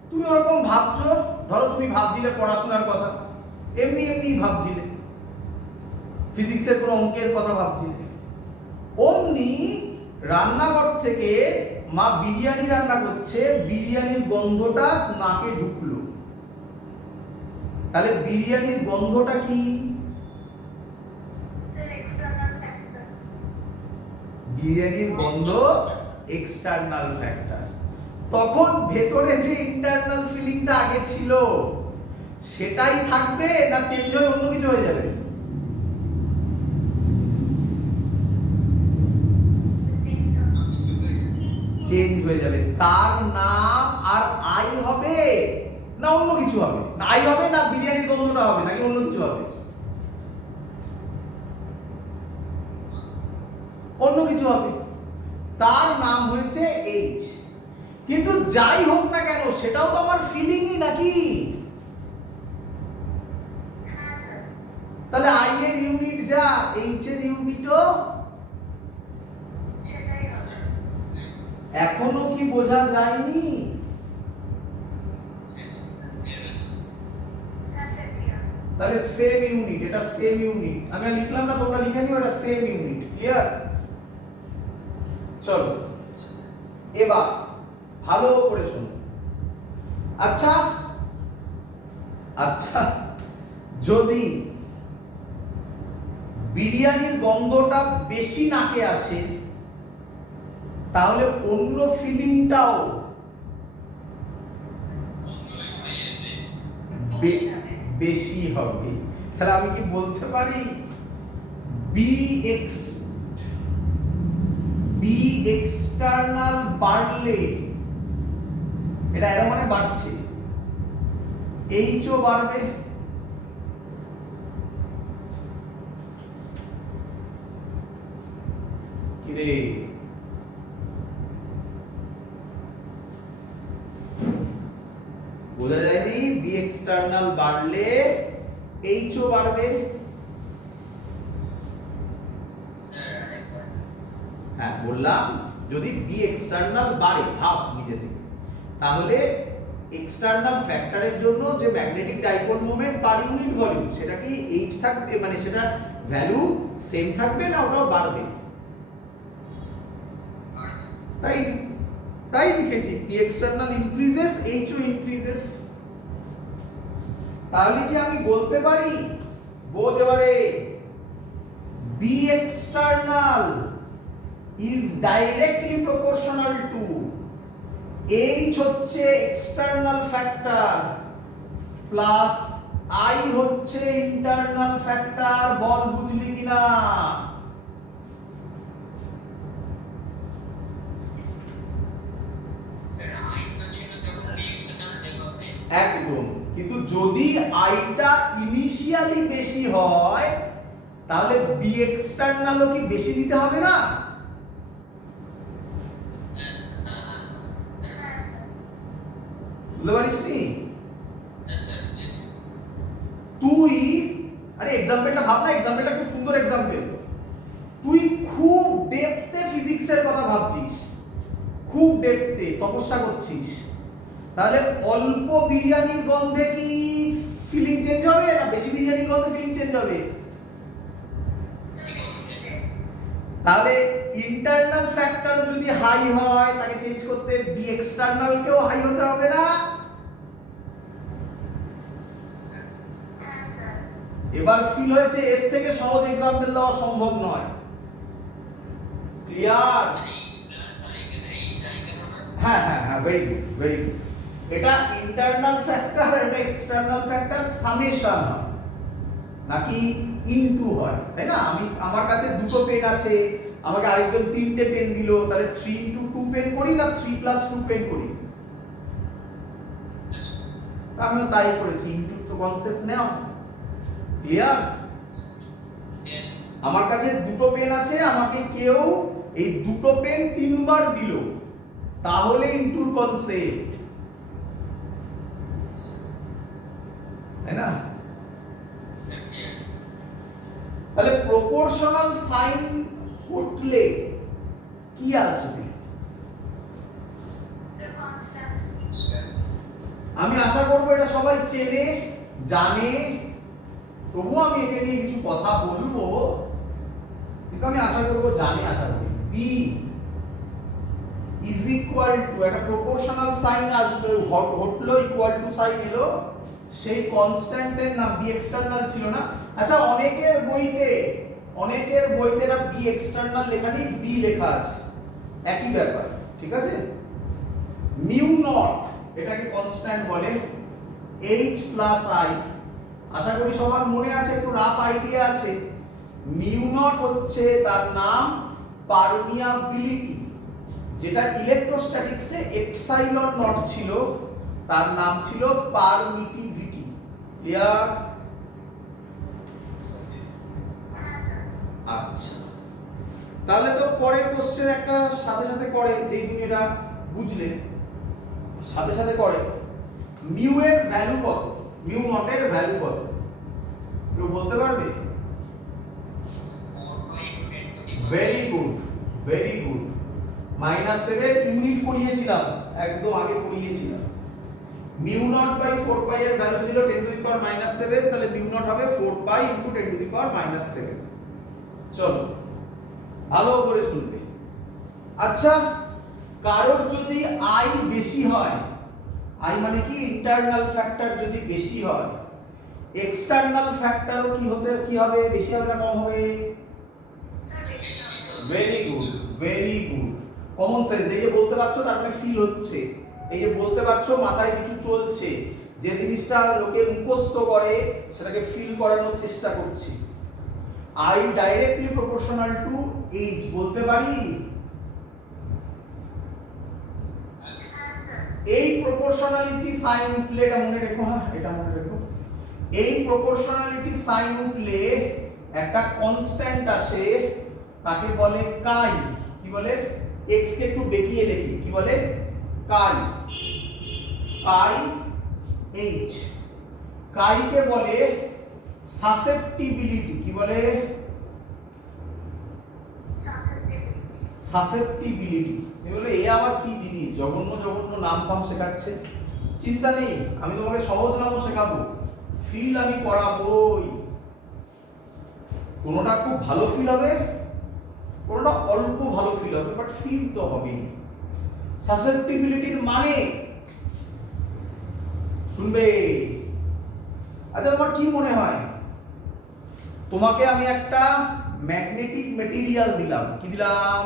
তুমি ওরকম ভাবছো, ধরো তুমি ভাবছিলে পড়াশোনার কথা, এমনি ভাবছিলে, ফিজিক্সের কোনো অঙ্কের কথা ভাবছিলে, অমনি রান্নাঘর থেকে মা বিরিয়ানি রান্না করছে, বিরিয়ানির গন্ধটা নাকে ঢুকলো। তাহলে বিরিয়ানির গন্ধটা কি? বিরিয়ানির গন্ধ এক্সটার্নাল ফ্যাক্টর। তখন ভেতরে যে ইন্টারনাল ফিলিংটা আগে ছিল সেটাই থাকবে না চেঞ্জ হয়ে অন্য কিছু হয়ে যাবে? চেঞ্জ হয়ে যাবে। তার নাম আর আই হবে না অন্য কিছু হবে? না আই হবে, না বিরিয়ানির গন্ধটা হবে, নাকি অন্য কিছু হবে? অন্য কিছু হবে। তার নাম হয়েছে এইচ। কিন্তু যাই হোক না কেন সেটাও তো আমার ফিলিংই, নাকি? তাহলে আই এর ইউনিট যা, এইচ এর ইউনিটও এখনো কি বোঝা যায়নি? তাহলে সেম ইউনিট, এটা সেম ইউনিট। আমি লিখলাম না, তোমরা লিখে নিও, এটা সেম ইউনিট। ক্লিয়ার? চলো এবার ভালো করে শোনো। আচ্ছা, যদি বিরিয়ানির গন্ধটা বেশি নাকে আসে তাহলে অন্য ফিলিংটাও বেশি হবে। তাহলে আমি কি বলতে পারি বি এক্সটার্নাল বাড়লে, এটা এর মানে বাড়ছে, এইচও বাড়বে। কিরে বোঝা যায়নি? বি এক্সটার্নাল বাড়লে এইচও বাড়বে। হ্যাঁ বললাম যদি বি এক্সটার্নাল বাড়ে, ভাব নিজে থেকে, তাহলে এক্সটার্নাল ফ্যাক্টরের জন্য যে magnetic dipole moment per unit volume সেটা কি এইচ থাকবে, মানে সেটা ভ্যালু সেম থাকবে না ওটাও বাড়বে? তাই তাই লিখেছি P external increases, HO increases. তাহলে কি আমি বলতে পারি, বোঝ এবারে, B external is directly proportional to H হচ্ছে এক্সটার্নাল ফ্যাক্টর প্লাস I হচ্ছে ইন্টারনাল ফ্যাক্টর। বল বুঝলি কিনা? একদম। কিন্তু যদি আইটা ইনিশিয়ালি বেশি হয় তাহলে বি এক্সটার্নালও কি বেশি দিতে হবে না? বুঝতে পারিস নি? তুই, আরে এক্সাম্পলটা ভাব না, এক্সাম্পলটা খুব সুন্দর এক্সাম্পল। তুই খুব ডেপথে ফিজিক্সের কথা ভাবছিস, খুব ডেপথে তপস্যা করছিস, তাহলে অল্প বিরিয়ানির গন্ধে কি ফিলিং চেঞ্জ হবে না বেশি বিরিয়ানির গন্ধে ফিলিং চেঞ্জ হবে? তাহলে ইন্টারনাল ফ্যাক্টর যদি হাই হয় তাকে চেঞ্জ করতে বি এক্সটার্নাল কেও হাই হতে হবে না? এবার ফিল হয়েছে? এর থেকে সহজ এক্সাম্পল দেওয়া সম্ভব নয়। ক্লিয়ার? হ্যাঁ হ্যাঁ হ্যাঁ, ভেরি গুড ভেরি গুড। এটা ইন্টারনাল ফ্যাক্টর, এটা এক্সটার্নাল ফ্যাক্টর সামেশন নাকি ইনটু হয়, তাই না? আমার কাছে দুটো পেন আছে, আমাকে আরেকজন তিনটে পেন দিল, তাহলে 3 into 2 পেন করি না 3 plus 2 পেন করি? আমিও তাই করেছি, ইনটু তো কনসেপ্ট নাও। ক্লিয়ার? আমার কাছে দুটো পেন আছে, আমাকে কেউ এই দুটো পেন তিনবার দিল, তাহলে ইনটুর কনসেপ্ট, তাই না? তাহলে প্রপোর্শনাল সাইন হটলে কি আসবে? আমি আশা করবো এটা সবাই চেনে জানে, তবুও আমি একে নিয়ে কিছু কথা বলবো, কিন্তু আমি আশা করবো জানে, আশা করি। বি ইজ ইকুয়াল টু, একটা প্রপোর্শনাল সাইন আসবে, হটলো ইকুয়াল টু সাইন এলো, সেই কনস্ট্যান্টের নাম বি এক্সটার্নাল ছিল না? আচ্ছা অনেকের বইতে না বি এক্সটার্নাল লেখা নেই, বি লেখা আছে, একই ব্যাপার, ঠিক আছে? মিউ নট এটাকে কনস্ট্যান্ট বলে, এইচ প্লাস আই, আশা করি সবার মনে আছে, একটু রাফ আইডিয়া আছে। মিউ নট হচ্ছে তার নাম পারমিয়াবিলিটি, যেটা ইলেকট্রোস্ট্যাটিক্সে এপসাইলন নট ছিল, তার নাম ছিল পারমিটিভিটি। ক্লিয়ার? আচ্ছা, তাহলে তো পরের কোশ্চেন একটা সাথে সাথে করে, যেই দিন এটা বুঝলে সাথে সাথে করে, মিউ এর ভ্যালু কত, মিউ নট এর ভ্যালু কত কেউ বলতে পারবে? Very good very good. -7 unit পড়িয়েছিলাম, একদম আগে পড়িয়েছিলাম। মিউ নট বাই 4 পাই এর ভ্যালু ছিল 10 টু দি পাওয়ার -7, তাহলে মিউ নট হবে 4 পাই ইনটু 10 টু দি পাওয়ার -7। চলো ভালো করে শুনবে। আচ্ছা, কারোর যদি আই বেশি হয়, আই মানে কি ইন্টারনাল ফ্যাক্টর যদি বেশি হয়, এক্সটার্নাল ফ্যাক্টরও কি হবে, বেশি হবে না কম হবে? Very good very good. Common sense, এই যে বলতে পারছো তার মানে ফিল হচ্ছে, এই যে বলতে পারছো মাথায় কিছু চলছে, যে জিনিসটা লোকে মুখস্থ করে সেটাকে ফিল করানোর চেষ্টা করছি। I directly proportional to H বলতে পারি? এই প্রপোর্শনালিটি সাইন উঠলে, এটা মনে রেখো, হ্যাঁ এটা মনে রেখো, এই প্রপোর্শনালিটি সাইন উঠলে একটা কনস্ট্যান্ট আসে, তাকে বলে কাই। কি বলে? x কে একটু বেঁকিয়ে লিখি, কি বলে? কাই। কাই h। কাই কে বলে সাসেপ্টিবিলিটি। কি বলে? সাসেপ্টিবিলিটি। এগুলো এ আবার কি জিনিস? জঘন্য জঘন্য নাম ফাম শেখাচ্ছে। চিন্তা নেই, আমি তোমাকে সহজ নামও শেখাবো, ফিল আমি করাবোই। কোনোটা খুব ভালো ফিল হবে, কোনোটা অল্প ভালো ফিল হবে, বাট ফিল তো হবেই। সাসেপ্টিবিলিটির মানে শুনবে। আচ্ছা, তোমার কি মনে হয়, তোমাকে আমি একটা ম্যাগনেটিক মেটেরিয়াল দিলাম, কি দিলাম?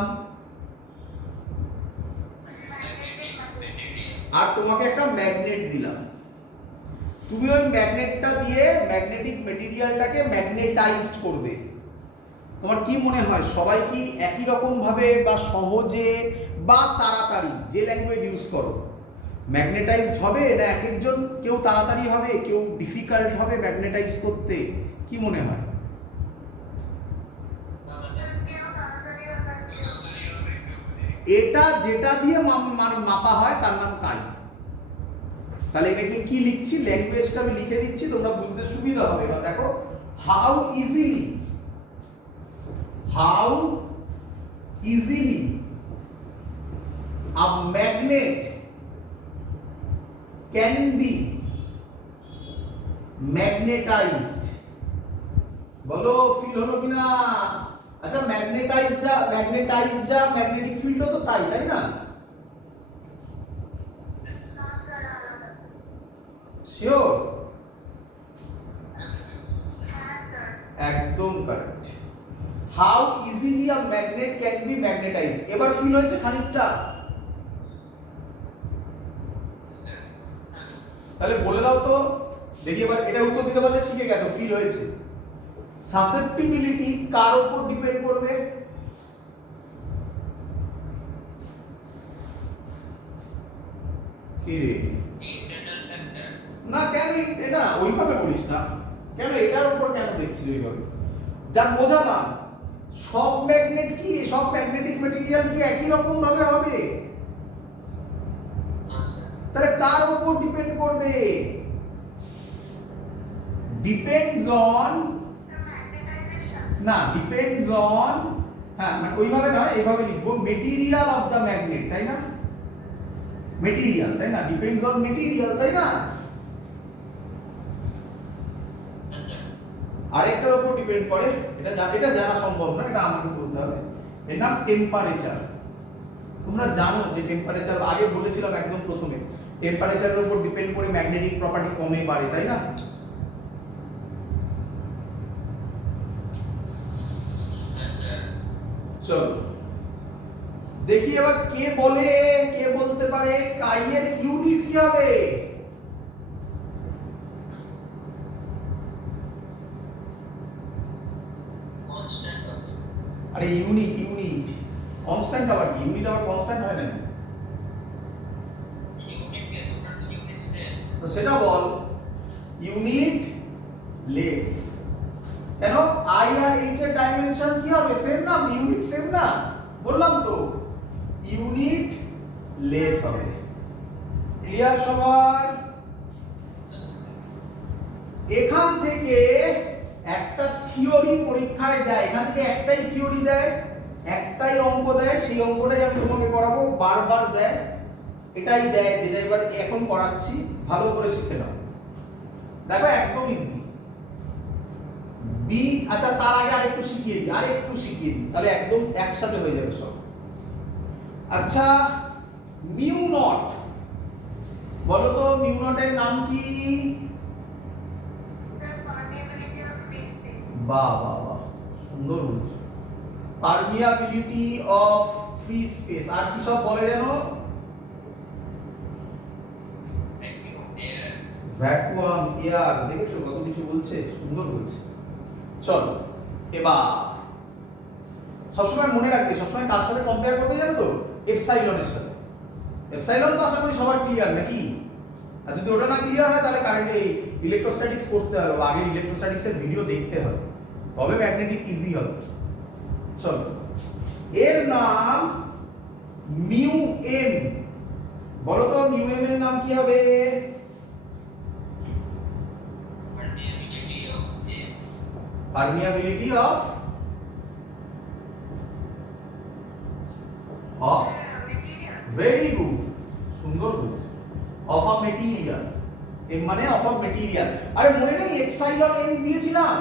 আর তোমাকে একটা ম্যাগনেট দিলাম, তুমি ওই ম্যাগনেটটা দিয়ে ম্যাগনেটিক মেটেরিয়ালটাকে ম্যাগনেটাইজড করবে। তোমার কি মনে হয় সবাই কি একই রকম ভাবে বা সহজে বা তাড়াতাড়ি, যে ল্যাঙ্গুয়েজ ইউজ করো, ম্যাগনেটাইজড হবে? না এক একজন, কেউ তাড়াতাড়ি হবে, কেউ ডিফিকাল্ট হবে ম্যাগনেটাইজ করতে? কি মনে হয়? এটা যেটা দিয়ে মাপা হয় তার নাম কাই। তাহলে এটাকে কি লিখছি, ল্যাঙ্গুয়েজটা আমি লিখে দিচ্ছি, তোমরা বুঝতে সুবিধা হবে। এবার দেখো, how easily a magnet can be magnetized। বলো ফিল হলো কিনা? আচ্ছা, ম্যাগনেটাইজ যা ম্যাগনেটিক ফিল্ডও তো তাই না? শিওর? একদম correct. How easily a magnet can be ম্যাগনেটাইজড। এবার ফিল হয়েছে খানিকটা? তাহলে বলে দাও তো দেখি, এবার এটা উত্তর দিতে পারলে শিখে গেছো, ফিল হয়েছে। সাসেপ্টিবিলিটি কার উপর ডিপেন্ড করবে? কি রে? না কেন এটা ওইভাবে বলিস না, কেন এটার উপর কেন দেখছিস ওইভাবে? যা বোঝালাম, সব ম্যাগনেট কি, সব ম্যাগনেটিক মেটেরিয়াল কি একই রকম ভাবে হবে? তাহলে কার উপর ডিপেন্ড করবে? ডিপেন্ডস অন, না ডিপেন্ডস অন, হ্যাঁ মানে ওইভাবে নয়, এইভাবে লিখবো, মেটেরিয়াল অফ দ্য ম্যাগনেট, তাই না? মেটেরিয়াল, তাই না? ডিপেন্ডস অন মেটেরিয়াল, তাই না? আরেকটার উপর ডিপেন্ড করে, এটা জানা সম্ভব না, এটা আমাকে বলতে হবে। এর নাম টেম্পারেচার। তোমরা জানো যে টেম্পারেচার, আগে বলেছিলাম একদম প্রথমে, টেম্পারেচারের উপর ডিপেন্ড করে ম্যাগনেটিক প্রপার্টি কমে বাড়ে, তাই না? চলো দেখি এবার কে বলতে পারে কাই এর ইউনিট কি হবে? কনস্ট্যান্ট হবে। আরে ইউনিট কনস্ট্যান্ট আবার কি? ইউনিট আবার কনস্ট্যান্ট হয় না? ইউনিট কে তোমরা ইউনিট সেম, তো সেটা বল। Unitless. কেন? আই আর এইচ এর ডাইমেনশন কি হবে? সেম না? ইউনিট সেম না? বললাম তো, ইউনিট লেস হবে। ক্লিয়ার সবার? এখান থেকে একটা থিওরি পরীক্ষায় দেয়, এখান থেকে একটাই থিওরি দেয়, একটাই অঙ্ক দেয়, সেই অঙ্কটাই আমি তোমাকে করাবো, বারবার দেয়, এটাই দেয় যেটা এবার এখন করাচ্ছি, ভালো করে শিখে নাও। দেখো একদম ইজি। বি, আচ্ছা তার আগে আরেকটু শিখিয়ে দিই, তাহলে একদম একসাথে হয়ে যাবে সব। আচ্ছা, মিউ নট, বলো তো মিউ নটের নাম কি? বাহ বাহ বাহ, সুন্দর বলছো। Permeability of free space. আর কি সব বলে জানো? ভ্যাকুয়াম, এয়ার, দেখেছো কত কিছু বলছে, সুন্দর বলছে। চলো এবার সবসময় মনে রাখবে, সবসময় কার সাথে কম্পেয়ার করবে জানো তো? এপসাইলনের সাথে। এপসাইলন তো আশা করি সবার ক্লিয়ার নাকি? আর যদি ওটা না ক্লিয়ার হয় তাহলে কারেন্ট এই ইলেকট্রোস্ট্যাটিক্স পড়তে হবে, বা আগে ইলেকট্রোস্ট্যাটিক্স এর ভিডিও দেখতে হবে, তবে ম্যাগনেটিক ইজি হবে। চলো এর নাম মিউ এম, বলো তো মিউ এম এর নাম কি হবে? পারমিয়াবিলিটি অফ ভেরি গুড, সুন্দর বলছে, অফ আ মেটেরিয়াল। এম মানে অফ আ মেটেরিয়াল। আরে মনে নেই এপসাইলন এম দিয়েছিলাম?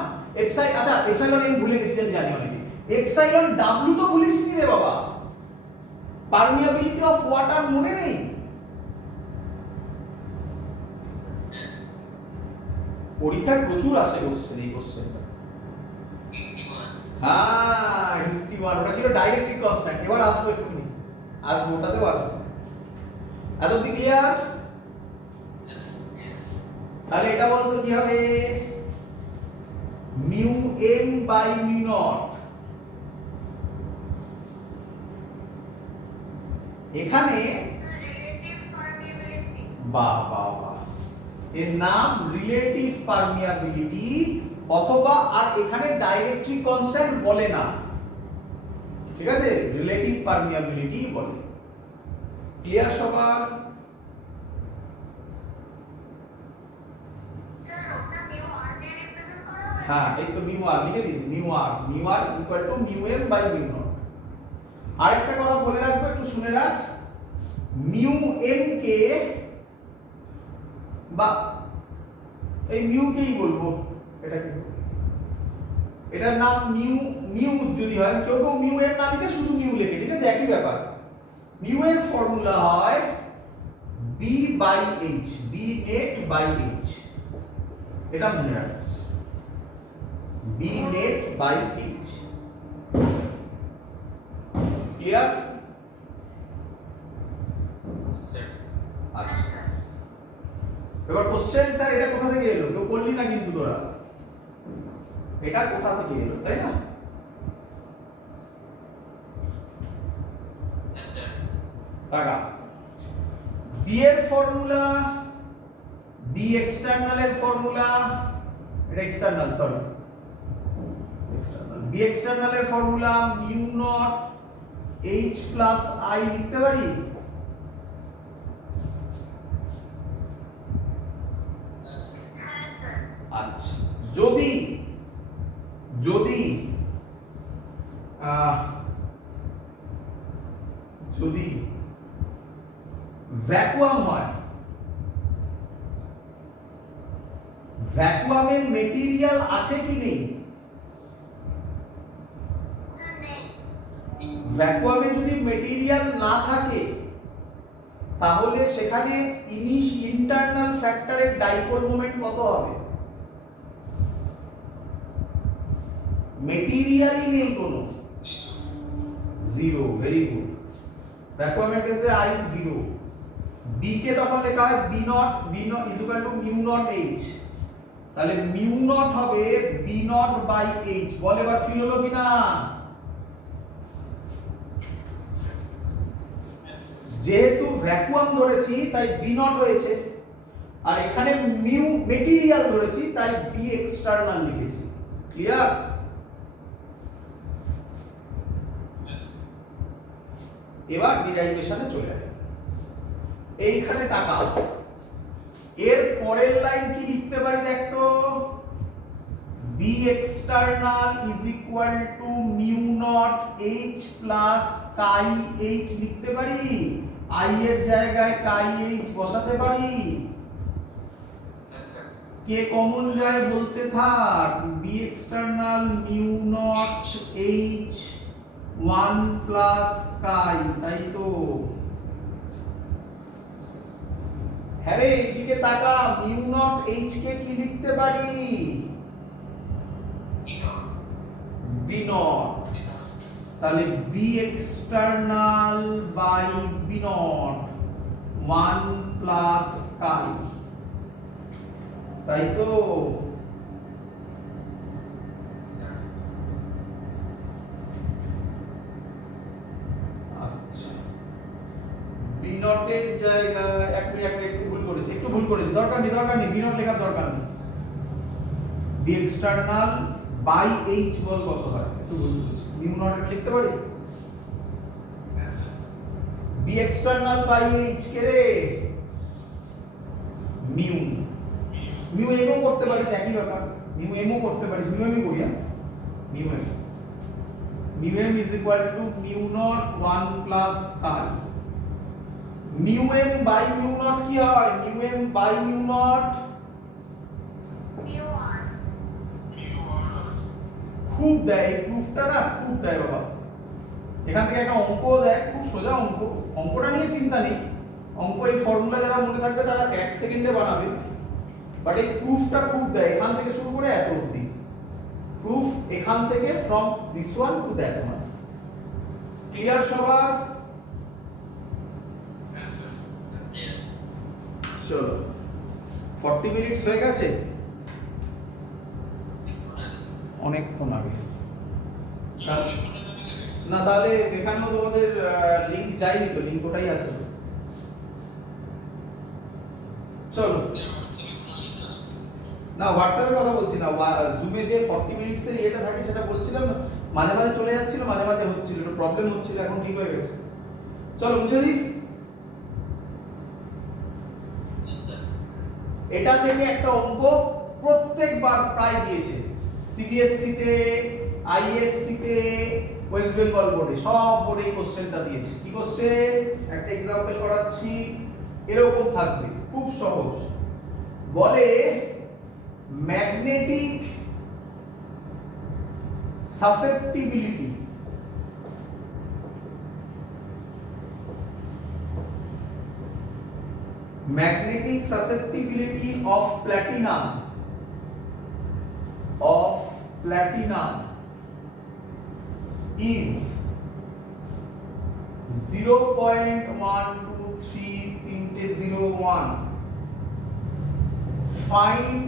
আচ্ছা এপসাইলন এম ভুলে গেছি, আমি জানি অনেকে। এপসাইলন ডাব্লিউ তো ভুলিসনি রে বাবা। পারমিয়াবিলিটি অফ ওয়াটার মনে নেই? পরীক্ষায় প্রচুর আসে কোশ্চেন, এই কোশ্চেনটা। হ্যাঁ 51, ওটা ছিল ডাইলেকট্রিক কনস্ট্যান্ট। এবার আসবো এক্ষুনি, আসবো, ওটাতেও আসবো। এত অব্দি ক্লিয়ার? তাহলে এটা বলতো কি হবে? Mu M by mu naught. এখানে বাহ বাহ বাহ, এর নাম রিলেটিভ পারমিয়াবিলিটি, অথবা আর এখানে ডাইলেকট্রিক কনস্ট্যান্ট বলে না, ঠিক আছে? রিলেটিভ পারমিয়াবিলিটি বলে। ক্লিয়ার সবার? হ্যাঁ এই তো মিউ আর লিখে দিয়েছি, mu r is equal to mu M by mu naught. আর একটা কথা বলে রাখবো, একটু শুনে রাখ, মিউ এম কে বা এই মিউ কেই বলবো, এটা কি, এটার নাম মিউ যদি হয়, কেউ কেউ মিউ এর না লিখে শুধু মিউ লেখে, ঠিক আছে? একই ব্যাপার। মিউ এর ফর্মুলা হয় B by H, B net by H, এটা মনে রাখিস, B net by H. Clear? আচ্ছা এবার কোশ্চেন, স্যার এটা কোথা থেকে এলো? কেউ বললি না কিন্তু তোরা, এটা কোথা থেকে এলো, তাই না? টাকা বি এর ফর্মুলা, বি এক্সটার্নাল এর ফর্মুলা, এটা external, sorry external, B external এর formula mu naught H plus I লিখতে পারি। আচ্ছা যদি যদি যদি ভ্যাকুয়াম হয়, ভ্যাকুয়ামের মেটেরিয়াল আছে কি নেই? ভ্যাকুয়ামে যদি মেটেরিয়াল না থাকে তাহলে সেখানে ইন্টারনাল ফ্যাক্টরের ডাইপোল মোমেন্ট কত হবে? মেটেরিয়ালই নেই কোনো, জিরো। Very good. ভ্যাকুয়ামের ক্ষেত্রে আই জিরো। বি কে তখন লেখা হয় B naught is equal to mu naught H, তাহলে মিউ নট হবে বি নট বাই এইচ। বল এবার ফিল হলো কিনা? যেহেতু ভ্যাকুয়াম ধরেছি তাই বি নট হয়েছে, আর এখানে মিউ মেটেরিয়াল ধরেছি তাই বি এক্সটার্নাল লিখেছি। ক্লিয়ার? এবার ডিরাইভেশনে চলে আসে। এইখানে তাকাও, এর পরের লাইন কি লিখতে পারি দেখতো? B external is equal to mu naught H plus chi H লিখতে পারি। আই এর জায়গায় কাই এইচ বসাতে পারি। কে কমন যায় বলতে থাক। B external mu naught H 1 plus chi, তাই তো? হ্যাঁ রে, এইদিকে তাকা, মিউ নট এইচ কে কি লিখতে পারি? B naught. তাহলে B external by B naught 1 plus chi. তাই তো। আচ্ছা, বি নটের জায়গায় একটু ভুল করেছি, দরকার নেই বি নট লেখার দরকার নেই। বি এক্সটার্নাল বাই এইচ বল কত হয়, একটু ভুল করেছি, মিউ নট এটা লিখতে পারি। বি এক্সটার্নাল বাই এইচ কে রে মিউ, মিউ এমও করতে পারিস, একই ব্যাপার, মিউ এমও করতে পারিস, মিউ এমই করি, mu m, mu m is equal to mu naught 1 plus chi. Mu M by mu naught কি হয়, mu M by mu naught mu r. খুব দেয়, প্রুফটা না খুব দেয় বাবা। এখান থেকে একটা অঙ্ক দেয়, খুব সোজা অঙ্ক, অঙ্কটা নিয়ে চিন্তা নেই, অঙ্ক এই ফর্মুলা যারা মনে থাকবে তারা 1 সেকেন্ডে বানাবে, বাট এই প্রুফটা খুব দেয়, এখান থেকে শুরু করে এত অবধি প্রুফ, এখান থেকে from this one to that one. Clear সবার? চলো 40 মিনিটস হয়ে গেছে, অনেকক্ষণ আগে না, তাহলে এখানেও তোমাদের লিংক যায়নি তো, লিংক ওটাই আছে তো। চলো না, হোয়াটসঅ্যাপের কথা বলছি না, জুমে যে 40 মিনিটস এর এটা থাকে সেটা বলছিলাম না, মাঝে মাঝে চলে যাচ্ছিল, মাঝে মাঝে হচ্ছিল, একটু প্রবলেম হচ্ছিল, এখন ঠিক হয়ে গেছে। চলো মুছে দিই। এটা থেকে একটা অঙ্ক প্রত্যেকবার প্রায় দিয়েছে, সিবিএসসি তে, আইএসসি তে, ওয়েস্ট বেঙ্গল বোর্ডে, সব বোর্ডে এই কোশ্চেনটা দিয়েছে। কি কোশ্চেন, একটা এক্সাম্পল করাচ্ছি, এরকম থাকবে, খুব সহজ। বলে magnetic susceptibility, magnetic susceptibility of platinum is 0.12301. Find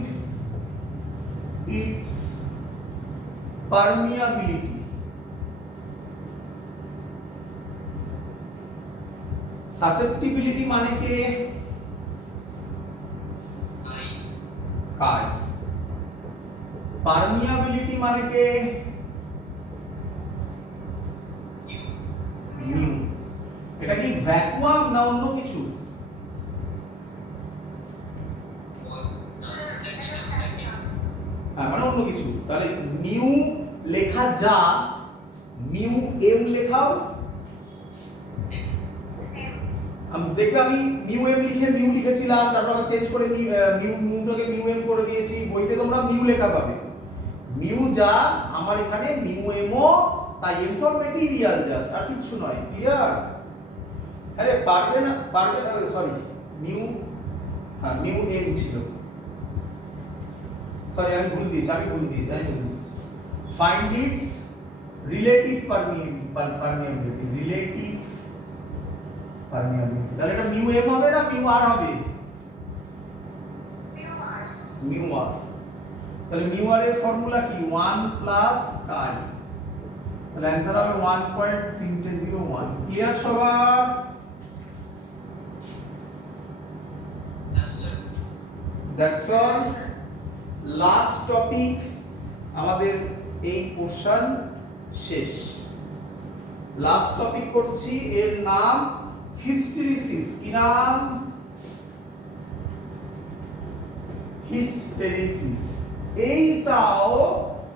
its permeability. Susceptibility মানে কি, কাই। পারমিয়াবিলিটি মানে কি, মিউ। এটা কি ভ্যাকুয়াম না অন্য কিছু? হ্যাঁ, মানে অন্য কিছু। তাহলে মিউ লেখা যা, মিউ এম লেখাও। দেখবে আমি মিউ এম লিখে মিউ লিখেছিলাম, তারপর আবার চেঞ্জ করে মিউটাকে মিউ এম করে দিয়েছি, বইতে তোমরা মিউ লেখা পাবে। মিউ যা আমার এখানে মিউ এমও, তাই এম ফর মেটেরিয়াল জাস্ট, আর কিছু নয়। ক্লিয়ার? আরে পারবে না, সরি, মিউ, হ্যাঁ মিউ এম ছিল, সরি আমি ভুল দিয়েছি, find it's relative permeability, relative permeability. তাহলে এটা মিউ এম হবে না মিউ আর হবে? মিউ আর। তাহলে মিউ আর এর ফর্মুলা কি, 1 প্লাস কাই। তাহলে आंसर হবে 1.301। ক্লিয়ার সবার? দ্যাটস অল, লাস্ট টপিক আমাদের এই পোরশন শেষ। লাস্ট টপিক করছি, এর নাম হিস্টেরিসিস। কি নাম? হিস্টেরিসিস। এইটাও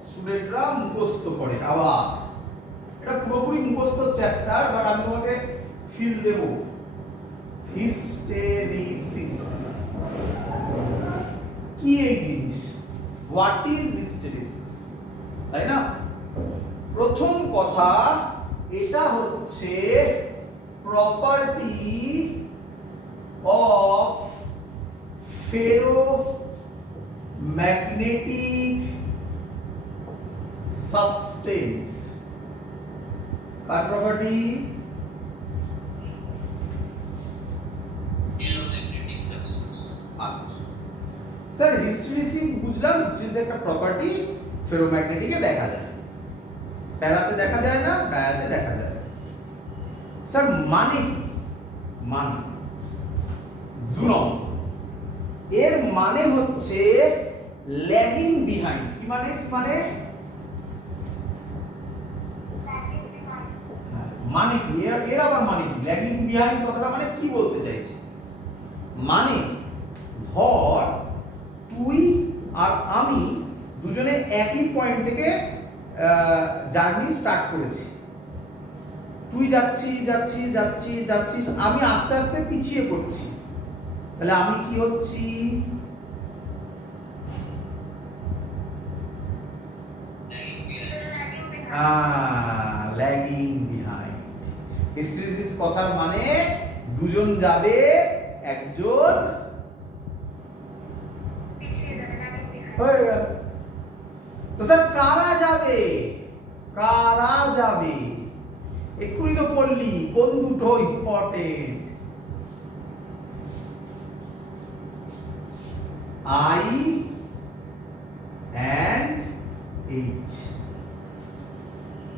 স্টুডেন্টরা মুখস্থ করে, আবার এটা পুরোপুরি মুখস্থ চ্যাপ্টার, বাট আমি তোমাকে ফিল দেব। হিস্টেরিসিস কি এই জিনিস, হোয়াট ইজ হিস্টেরিসিস, তাই না? প্রথম কথা, এটা হচ্ছে property of ferromagnetic substance। Car property? ferromagnetic substance। আচ্ছা, স্যার হিস্টেরিসিস বুঝলাম, হিস্টেরিসিস একটা প্রপার্টি, ফেরোম্যাগনেটিকে দেখা যায়, প্যারাতে দেখা যায় না, ডায়াতে দেখা যায়। স্যার মানে কি? মানে 2 নম্বর, এর মানে হচ্ছে ল্যাগিং বিহাইন্ড। কি মানে? কি মানে? মানে কি এর আবার মানে কি? ল্যাগিং বিহাইন্ড কথাটা মানে কি বলতে চাইছে? মানে ধর তুই আর আমি দুজনে একই পয়েন্ট থেকে জার্নি স্টার্ট করেছি। তুই যাচ্ছিস, আমি আস্তে আস্তে পিছিয়ে পড়ছি, তাহলে আমি কি হচ্ছি? Lagging behind. হিস্টেরিসিস কথার মানে দুজন যাবে, একজন হয়ে গেল। তো স্যার কারা যাবে? কারা যাবে? এক্ষুনি তো পড়লি কোন দুটো ইম্পর্টেন্ট, I and H।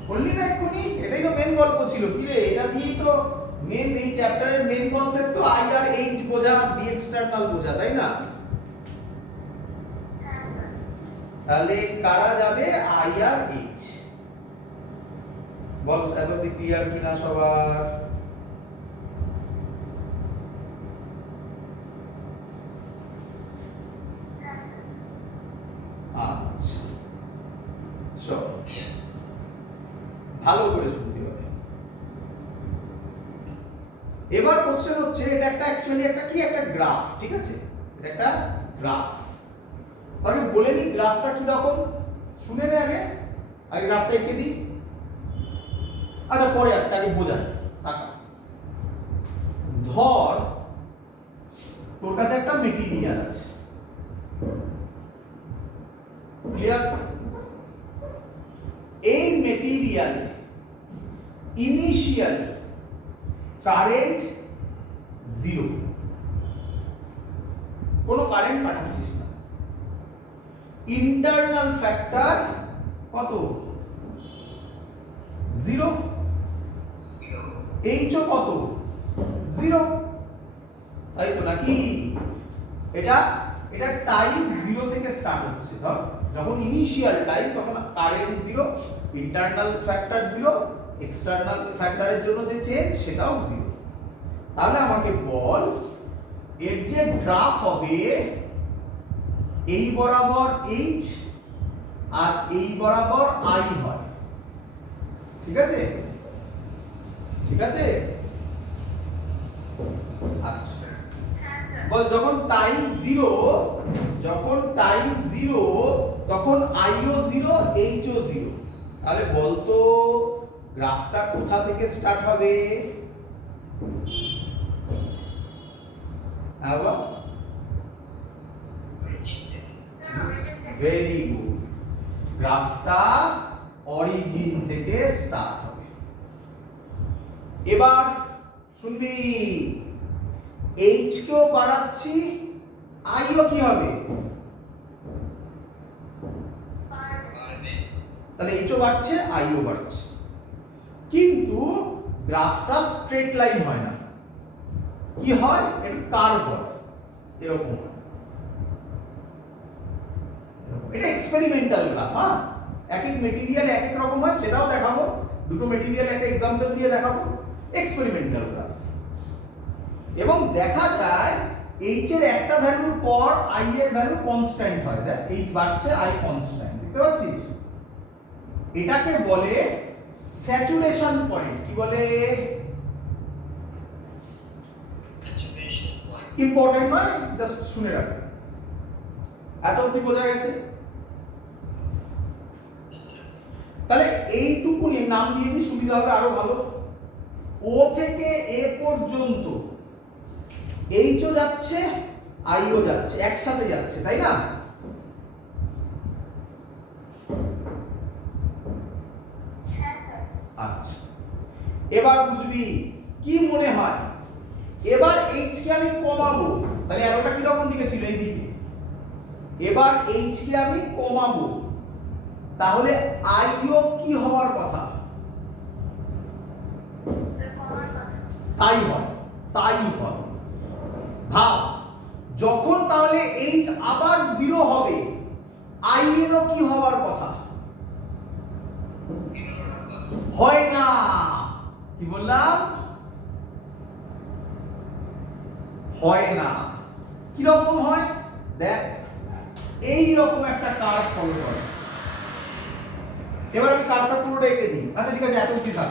বললি না এক্ষুনি? এটাই তো মেন গল্প ছিল। কি রে, এটা দিয়েই তো মেন, এই চ্যাপ্টারের মেন কনসেপ্ট তো I আর H বোঝা, বি এক্সটার্নাল বোঝা, তাই না? তাহলে কারা যাবে? I R H। বল এতদিন ক্লিয়ার কিনা সবার? আচ্ছা, সব ভালো করে শুনতে হবে। এবার কোশ্চেন হচ্ছে, এটা একটা অ্যাকচুয়ালি একটা কি, একটা গ্রাফ, ঠিক আছে? এটা একটা গ্রাফ। তাহলে বলে নি গ্রাফটা কি রকম, শুনে নে আগে গ্রাফটা এঁকে দিই। আচ্ছা পরে যাচ্ছে, আগে বোঝাই। ধর তোর কাছে একটা মেটেরিয়াল আছে, ক্লিয়ার? এই মেটেরিয়ালে ইনিশিয়ালি কারেন্ট 0, কোনো কারেন্ট পাঠাচ্ছিস না। ইন্টারনাল ফ্যাক্টর কত? 0। এইচও কত? 0, তাই তো নাকি? এটা টাইম 0 থেকে স্টার্ট হচ্ছে। ধর যখন ইনিশিয়াল টাইম, তখন কারেন্ট 0, ইন্টারনাল ফ্যাক্টর 0, এক্সটার্নাল ফ্যাক্টরের জন্য যে চেঞ্জ সেটাও 0। তাহলে আমাকে বল এর যে গ্রাফ হবে, এই বরাবর H আর এই বরাবর I হয়, ঠিক আছে? ঠিক আছে? আচ্ছা বল যখন টাইম 0, তখন আইও 0, এইচও 0। তাহলে বলতো গ্রাফটা কোথা থেকে স্টার্ট হবে? ভেরি গুড, গ্রাফটা অরিজিন থেকে স্টার্ট হবে। এবার শুনবি, এইচ কেও বাড়াচ্ছি, আইও কি হবে? তাহলে এইচও বাড়ছে, আইও বাড়ছে, কিন্তু গ্রাফটা স্ট্রেট লাইন হয় না। কি হয়? এটা কার্ভ হয়, এরকম হয়। এটা এক্সপেরিমেন্টাল গ্রাফ। হ্যাঁ, এক এক মেটেরিয়াল এক এক রকম হয়, সেটাও দেখাবো। দুটো মেটেরিয়াল একটা এক্সাম্পল দিয়ে দেখাবো। Experimental graph. এবং দেখা যায় এইচ এর একটা ভ্যালুর পর আই এর ভ্যালু কনস্ট্যান্ট হয়। দেখ এইচ বাড়ছে, আই কনস্ট্যান্ট, দেখতে পাচ্ছিস? এটাকে বলে স্যাচুরেশন পয়েন্ট। কি বলে? ইম্পর্টেন্ট নয়, জাস্ট শুনে রাখ। এত অবধি বোঝা গেছে? তাহলে এইটুকুনি নাম দিয়ে দিই, সুবিধা হবে আরো ভালো। ও থেকে এ পর্যন্ত এইচও যাচ্ছে, আইও যাচ্ছে, একসাথে যাচ্ছে, তাই না? আচ্ছা, এবার বুঝবি কি মনে হয়। এবার এইচ কে আমি কমাবো, তাহলে অ্যারোটা কি রকম দিকে ছিল? এই দিকে। এবার এইচ কে আমি কমাবো, তাহলে আইও কি হওয়ার কথা? তাই হয়, তাই হয়। ভাব, যখন তাহলে এইচ আবার 0 হবে, আই এরও কি হওয়ার কথা? হয় না। কি বললাম? হয় না। কি রকম হয় দেখ, এই রকম একটা কার্ভ ফলো করে। এবার আমি কার্ভটা পুরো রেখে দিই। আচ্ছা ঠিক আছে, এত অবধি থাক।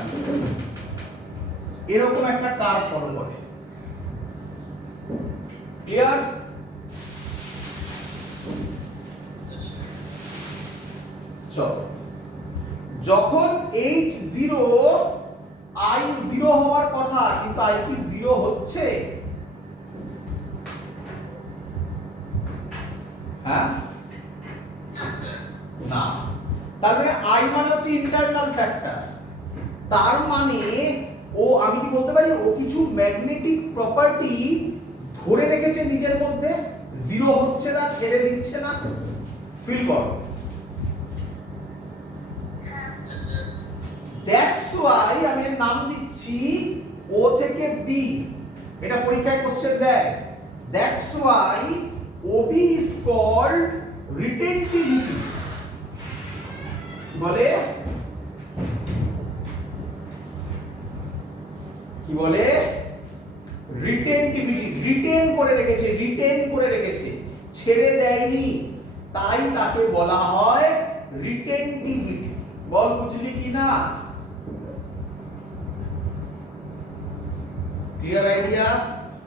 এরকম একটা কার্ভ ফলো করে। ক্লিয়ার? চলো, যখন h 0 i 0 হওয়ার কথা, কিন্তু i কি 0 হচ্ছে? হ্যাঁ না, তার মানে i মানে হচ্ছে ইন্টারনাল ফ্যাক্টর। তার মানে ও, আমি কি বলতে পারি, ও কিছু ম্যাগনেটিক প্রপার্টি ধরে রেখেছে নিজের মধ্যে, 0 হচ্ছে না, ছেড়ে দিচ্ছে না। ফিল করো। দ্যাটস ওয়াই আমি এর নাম দিচ্ছি ও থেকে বি। এটা পরীক্ষায় কোশ্চেন দেয়। That's why OB is called retentivity। বলে কি বলে? রিটেনটিভিটি। রিটেন করে রেখেছে, রিটেন করে রেখেছে, ছেড়ে দেয়নি, তাই তাকে বলা হয় রিটেনটিভিটি। বল বুঝলি কি না? Clear idea?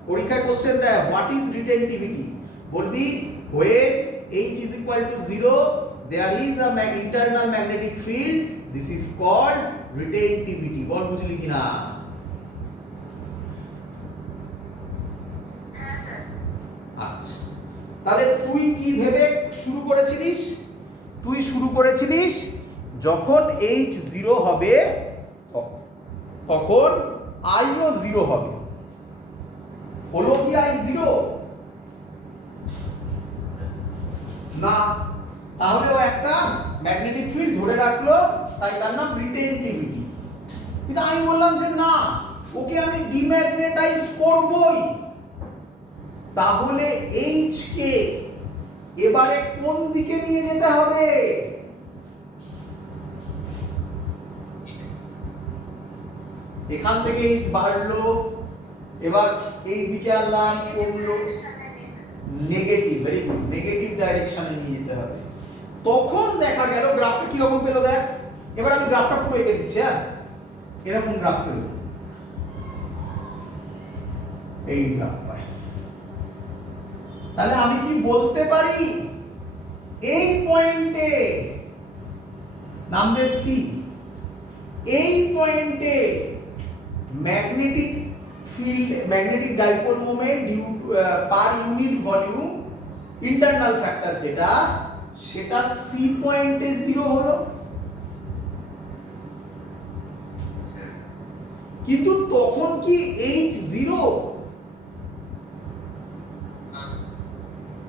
পরীক্ষায় কোশ্চেন দেয় হোয়াট ইজ রিটেনটিভিটি, বলবি when h is equal to 0 there is a internal magnetic field, this is called retentivity। বল বুঝলি কি না? আচ্ছা, তাহলে তুই কি ভেবে শুরু করেছিলিস? তুই শুরু করেছিলিস যখন h 0 হবে তখন i ও 0 হবে। হলো কি i 0? না, তাহলে ও একটা ম্যাগনেটিক ফিল্ড ধরে রাখলো, তাই তার নাম রিটেনটিভিটি। কিন্তু আমি বললাম যে না, ওকে আমি ডিম্যাগনেটাইজ করবই। তাহলে এইচ কে এবারে কোন দিকে নিয়ে যেতে হবে? এখান থেকে এইচ বাড়লো, এবার এই দিকে আনলাম, কমলো, নেগেটিভ। ভেরি গুড, নেগেটিভ ডাইরেকশনে নিয়ে যেতে হবে। তখন দেখা গেল গ্রাফটা কি রকম পেলো দেখ। এবার আমি গ্রাফটা পুরো এঁকে দিচ্ছি। হ্যাঁ, এরকম গ্রাফ পেলো, এই গ্রাফ পাই। তাহলে আমি কি বলতে পারি, এই পয়েন্টে নাম দে সি, এই পয়েন্টে magnetic field, magnetic dipole moment per unit volume internal factor যেটা, সেটা সি পয়েন্টে 0 হলো। কিন্তু তখন কি h 0?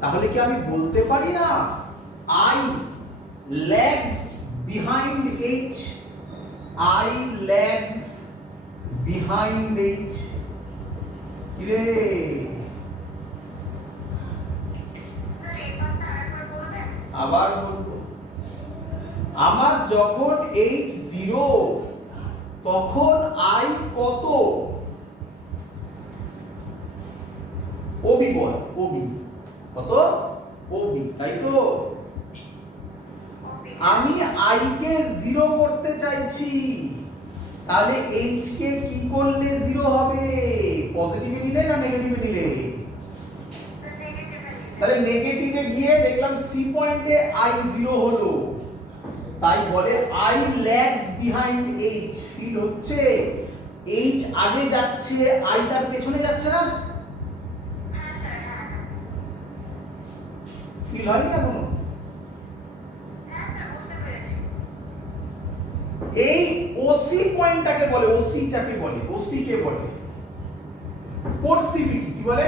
তাহলে কি আমি বলতে পারি না I lags behind h, I lags behind h? কি রে? আবার বলবো, আমার যখন h 0 তখন I কত? OB বল, OB কত? OB, তাই তো? আমি I কে 0 করতে চাইছি, তাহলে h কে কি করলে 0 হবে? পজিটিভে নিলে না নেগেটিভে নিলে? তাহলে নেগেটিভে গিয়ে দেখলাম সি পয়েন্টে I 0 হলো, তাই বলে I lags behind h। Feel হচ্ছে h আগে যাচ্ছে, I তার পেছনে যাচ্ছে না? ফিল হয়নি এখনো? এই ওসি পয়েন্টটাকে বলে, ওসিটাকে বলে, ওসি কে বলে কোরসিভিটি। কি বলে?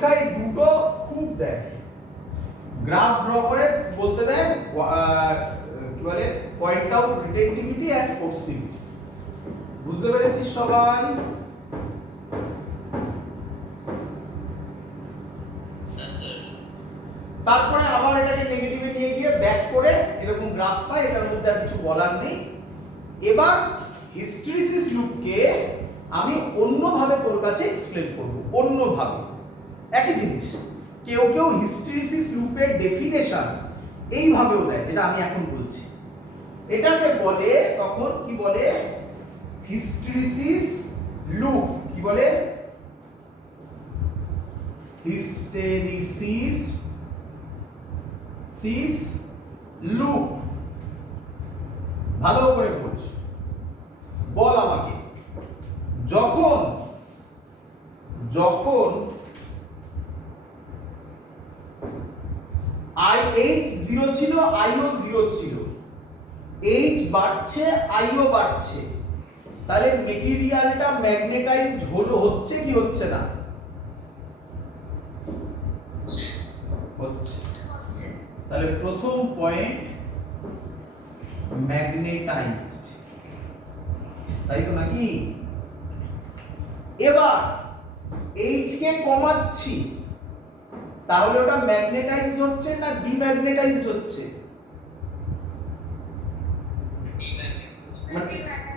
পরীক্ষায় দুটো খুব দেয়, গ্রাফ ড্র করে বলতে দেয় কি বলে পয়েন্ট আউট রিটেনটিভিটি এন্ড কোর্সিভিটি। বুঝতে পেরেছিস সবাই? তারপরে আবার এটাকে নেগেটিভে নিয়ে গিয়ে ব্যাক করে এরকম গ্রাফ পায়, এটার মধ্যে আর কিছু বলার নেই। এবার হিস্টেরিসিস লুপকে আমি অন্যভাবে তোর কাছে এক্সপ্লেন করব, অন্যভাবে। একই জিনিস, কেউ কেউ হিস্টেরিসিস লুপের ডেফিনেশন এইভাবেও দেয়, যেটা আমি এখন বলছি। এটাকে বলে তখন কি বলে, হিস্টেরিসিস লুপ। কি বলে? Hysteresis loop. ভালো করে বলছ, বল আমাকে, যখন IH 0 ছিল, IO 0 ছিল, H বাড়ছে, IO বাড়ছে, তাহলে মেটেরিয়ালটা ম্যাগনেটাইজড হচ্ছে কি হচ্ছে না? হচ্ছে। তাহলে প্রথম পয়েন্ট ম্যাগনেটাইজড, তাই তো নাকি? এবার H কে কমাচ্ছি, তাহলে ওটা ম্যাগনেটাইজড হচ্ছে না ডিম্যাগনেটাইজড হচ্ছে?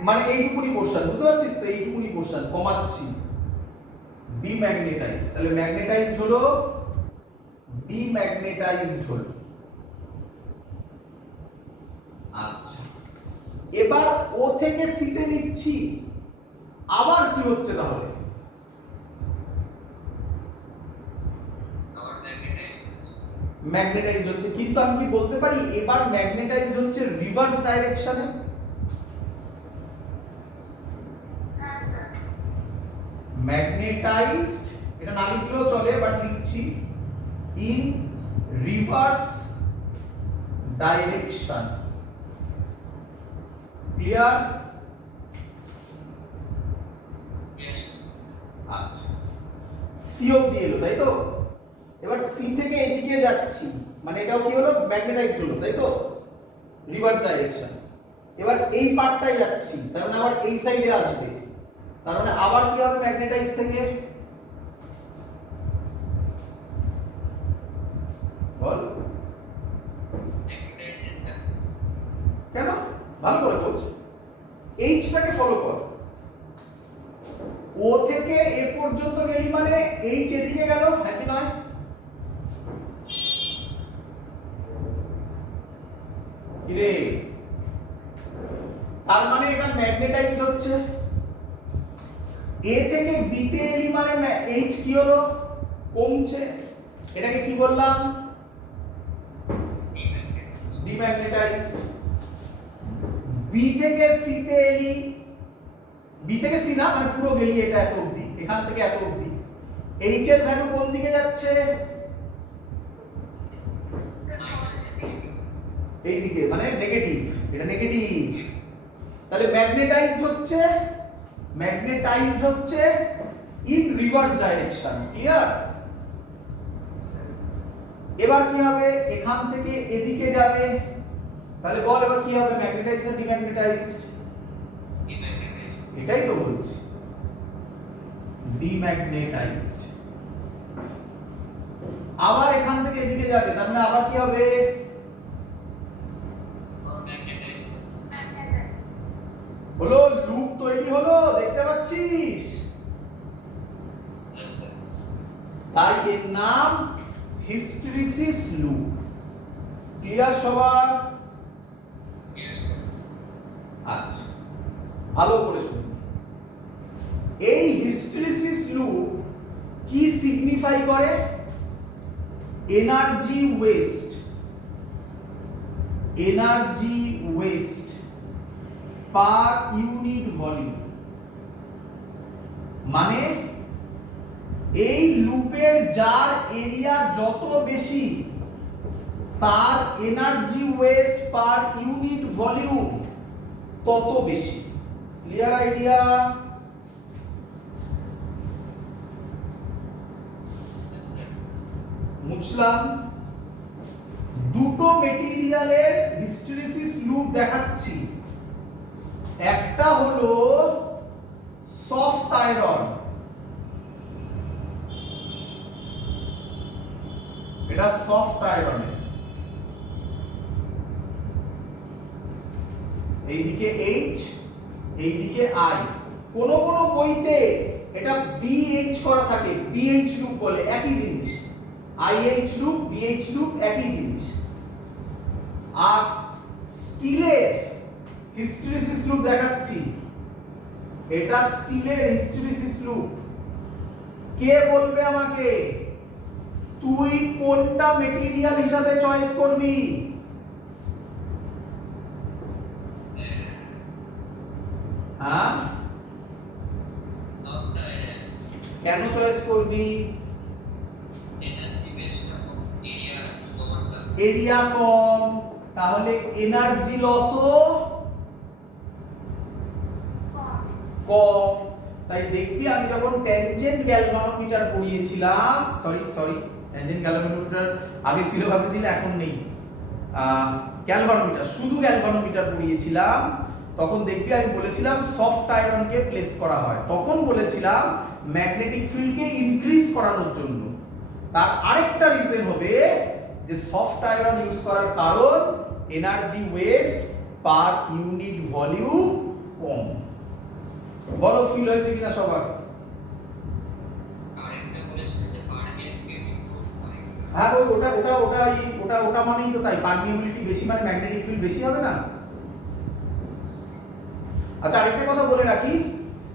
মানে এইটুকুনি কোশ্চেন, বুঝতে পারছিস তো? এইটুকুনি কোশ্চেন, কমাচ্ছি, ডিম্যাগনেটাইজড। তাহলে ম্যাগনেটাইজড হলো, ডিম্যাগনেটাইজড হলো। আচ্ছা, এবার ও থেকে সি তে নিচ্ছি, আবার কি হচ্ছে তাহলে? ম্যাগনেটাইজড হচ্ছে, কিন্তু আমি কি বলতে পারি এবার ম্যাগনেটাইজড হচ্ছে রিভার্স ডাইরেকশনে? ম্যাগনেটাইজড, এটা না লিখলেও চলে, বাট লিখছি, ইন রিভার্স ডাইরেকশন। ক্লিয়ার? আচ্ছা, সি অবধি এলো, তাই তো? এবার সি থেকে এদিকে যাচ্ছি, মানে এটাও কি হলো, ম্যাগনেটাইজড হলো, তাই তো? Reverse direction. এবার এই পার্টটাই যাচ্ছি, তার মানে আবার এই সাইডে আসবে, তার মানে আবার কি হবে ম্যাগনেটাইজ থেকে? বল কেন? ভালো করে খোঁজ, এইচটাকে ফলো কর। ও থেকে এ পর্যন্ত গেলি মানে এইচ এদিকে গেল, হ্যাঁ কি নয়? কি রে? তার মানে এটা ম্যাগনেটাইজড হচ্ছে। এ থেকে বি তে এলি মানে এইচ কি হলো, কমছে। এটাকে কি বললাম? ডিম্যাগনেটাইজড। বি থেকে সি তে এলি, বি থেকে সি না, মানে পুরো গেলি এটা এত অবধি, এখান থেকে এত অবধি, এইচ এর ভ্যালু কোন দিকে যাচ্ছে? এই দিকে, মানে নেগেটিভ, এটা নেগেটিভ। তাহলে ম্যাগনেটাইজড হচ্ছে ইন রিভার্স ডাইরেকশন। ক্লিয়ার? এবার কি হবে, এখান থেকে এদিকে যাবে, তাহলে বল এবার কি হবে, ম্যাগনেটাইজড না ডিম্যাগনেটাইজড? এটাই তো বলছি, ডিম্যাগনেটাইজড। আবার এখান থেকে এদিকে যাবে, তার মানে আবার কি হবে, হলো লুপ তৈরি হলো, দেখতে পাচ্ছিস? তাই এর নাম হিস্টেরিসিস লুপ। ক্লিয়ার সবার? আচ্ছা, ভালো করে শুনুন। এই হিস্টেরিসিস লুপ কি সিগনিফাই করে? Energy waste, energy waste per unit volume. মানে এই লুপের যার এরিয়া যত বেশি, তার energy waste per unit volume তত বেশি। Clear idea? মুছলাম। দুটো মেটেরিয়ালের হিস্টেরিসিস লুপ দেখাচ্ছি। একটা হলো সফট আয়রন, এটা সফট আয়রন, এইদিকে H এইদিকে I। কোন কোন বইতে এটা BH করা থাকে, BH লুপ বলে, একই জিনিস। IH লুপ BH লুপ একই জিনিস। আর স্টিলের হিস্টেরিসিস লুপ দেখাচ্ছি, এটা স্টিলের হিস্টেরিসিস লুপ। কে বলবে আমাকে তুই কোনটা মেটেরিয়াল হিসাবে চয়েস করবি? হ্যাঁ, কেন চয়েস করবি? এরিয়া কম, তাহলে এনার্জি লসও কম। তাই দেখবি আমি যখন ট্যানজেন্ট গ্যালভানোমিটার পড়িয়েছিলাম, সরি ট্যানজেন্ট গ্যালভানোমিটার আগে সিলেবাসে ছিল, এখন নেই। গ্যালভানোমিটার, শুধু গ্যালভানোমিটার পড়িয়েছিলাম, তখন দেখবি আমি বলেছিলাম সফট আয়রনকে প্লেস করা হয়। তখন বলেছিলাম ম্যাগনেটিক ফিল্ডকে ইনক্রিজ করানোর জন্য। তার আরেকটা রিজন হবে যে সফট আয়রন ইউজ করার কারণ energy waste per unit volume কম। বলো ফিল হয়েছে কিনা সবার? হ্যাঁ, ওটা মানেই তো তাই, পারমিয়াবিলিটি বেশি মানে ম্যাগনেটিক ফিল্ড বেশি হবে না। আচ্ছা, আরেকটা কথা বলে রাখি,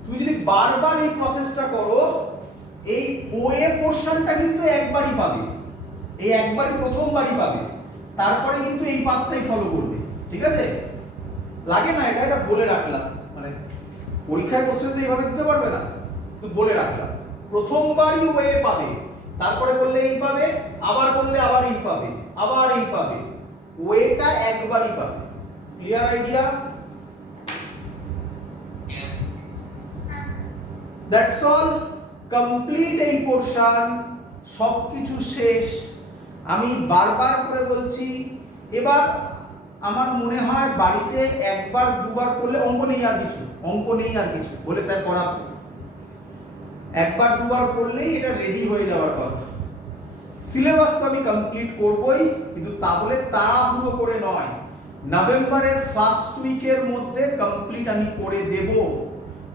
তুমি যদি বারবার এই প্রসেসটা করো, এই ওএ পোরশনটা কিন্তু একবারই পাবে, এই একবারই প্রথমবারই পাবে, তারপরে কিন্তু এই পাথটাই ফলো করবে। ঠিক আছে, লাগে না, এটা বলে রাখলাম, মানে পরীক্ষায় কোশ্চেন তো এইভাবে দিতে পারবে না, তো বলে রাখলাম প্রথমবারই ওএ পাবে, তারপরে বললে এই পাবে, আবার বললে আবার এই পাবে, আবার এই পাবে, ওএটা একবারই পাবে। Clear idea? That's all, complete এই পোরশন, সবকিছু শেষ। আমি বারবার করে বলছি, এবার আমার মনে হয় বাড়িতে একবার দুবার করলে, অঙ্ক নেই আর কিছু বলে স্যার পড়াবো, একবার দুবার করলেই এটা রেডি হয়ে যাওয়ার কথা। সিলেবাস তো আমি কমপ্লিট করবই, কিন্তু তা বলে তাড়াহুড়ো করে নয়, নভেম্বরের ফার্স্ট উইকের মধ্যে কমপ্লিট আমি করে দেব।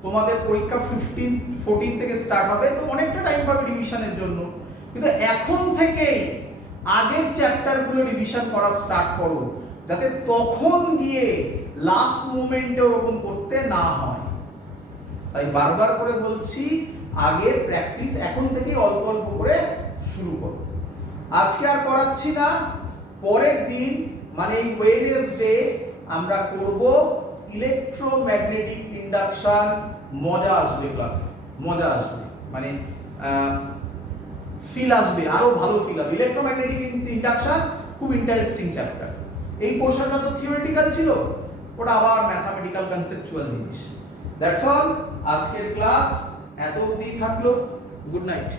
তোমাদের পরীক্ষা 14 থেকে স্টার্ট হবে, তো অনেকটা টাইম পাবে রিভিশনের জন্য, কিন্তু এখন থেকেই আগের চ্যাপ্টারগুলো রিভিশন করা স্টার্ট করো, যাতে তখন গিয়ে লাস্ট মোমেন্টে ওরকম করতে না হয়। তাই বারবার করে বলছি, আগের প্র্যাকটিস এখন থেকেই অল্প অল্প করে শুরু করো। আজকে আর করাচ্ছি না, পরের দিন মানে এই ওয়েডনেসডে আমরা করব ইলেকট্রোম্যাগনেটিক ইন্ডাকশন। মজা আসবে ক্লাসে, মজা আসবে, মানে ফিল আসবে, আরো ভালো ফিল হবে। ইলেকট্রোম্যাগনেটিক ইন্ডাকশন খুব ইন্টারেস্টিং চ্যাপ্টার। এই পোরশনটা তো থিওরিটিক্যাল ছিল, ওটা আবার ম্যাথমেটিক্যাল কনসেপচুয়াল জিনিস। দ্যাটস অল, আজকের ক্লাস এত অবধি থাকলো। Good night.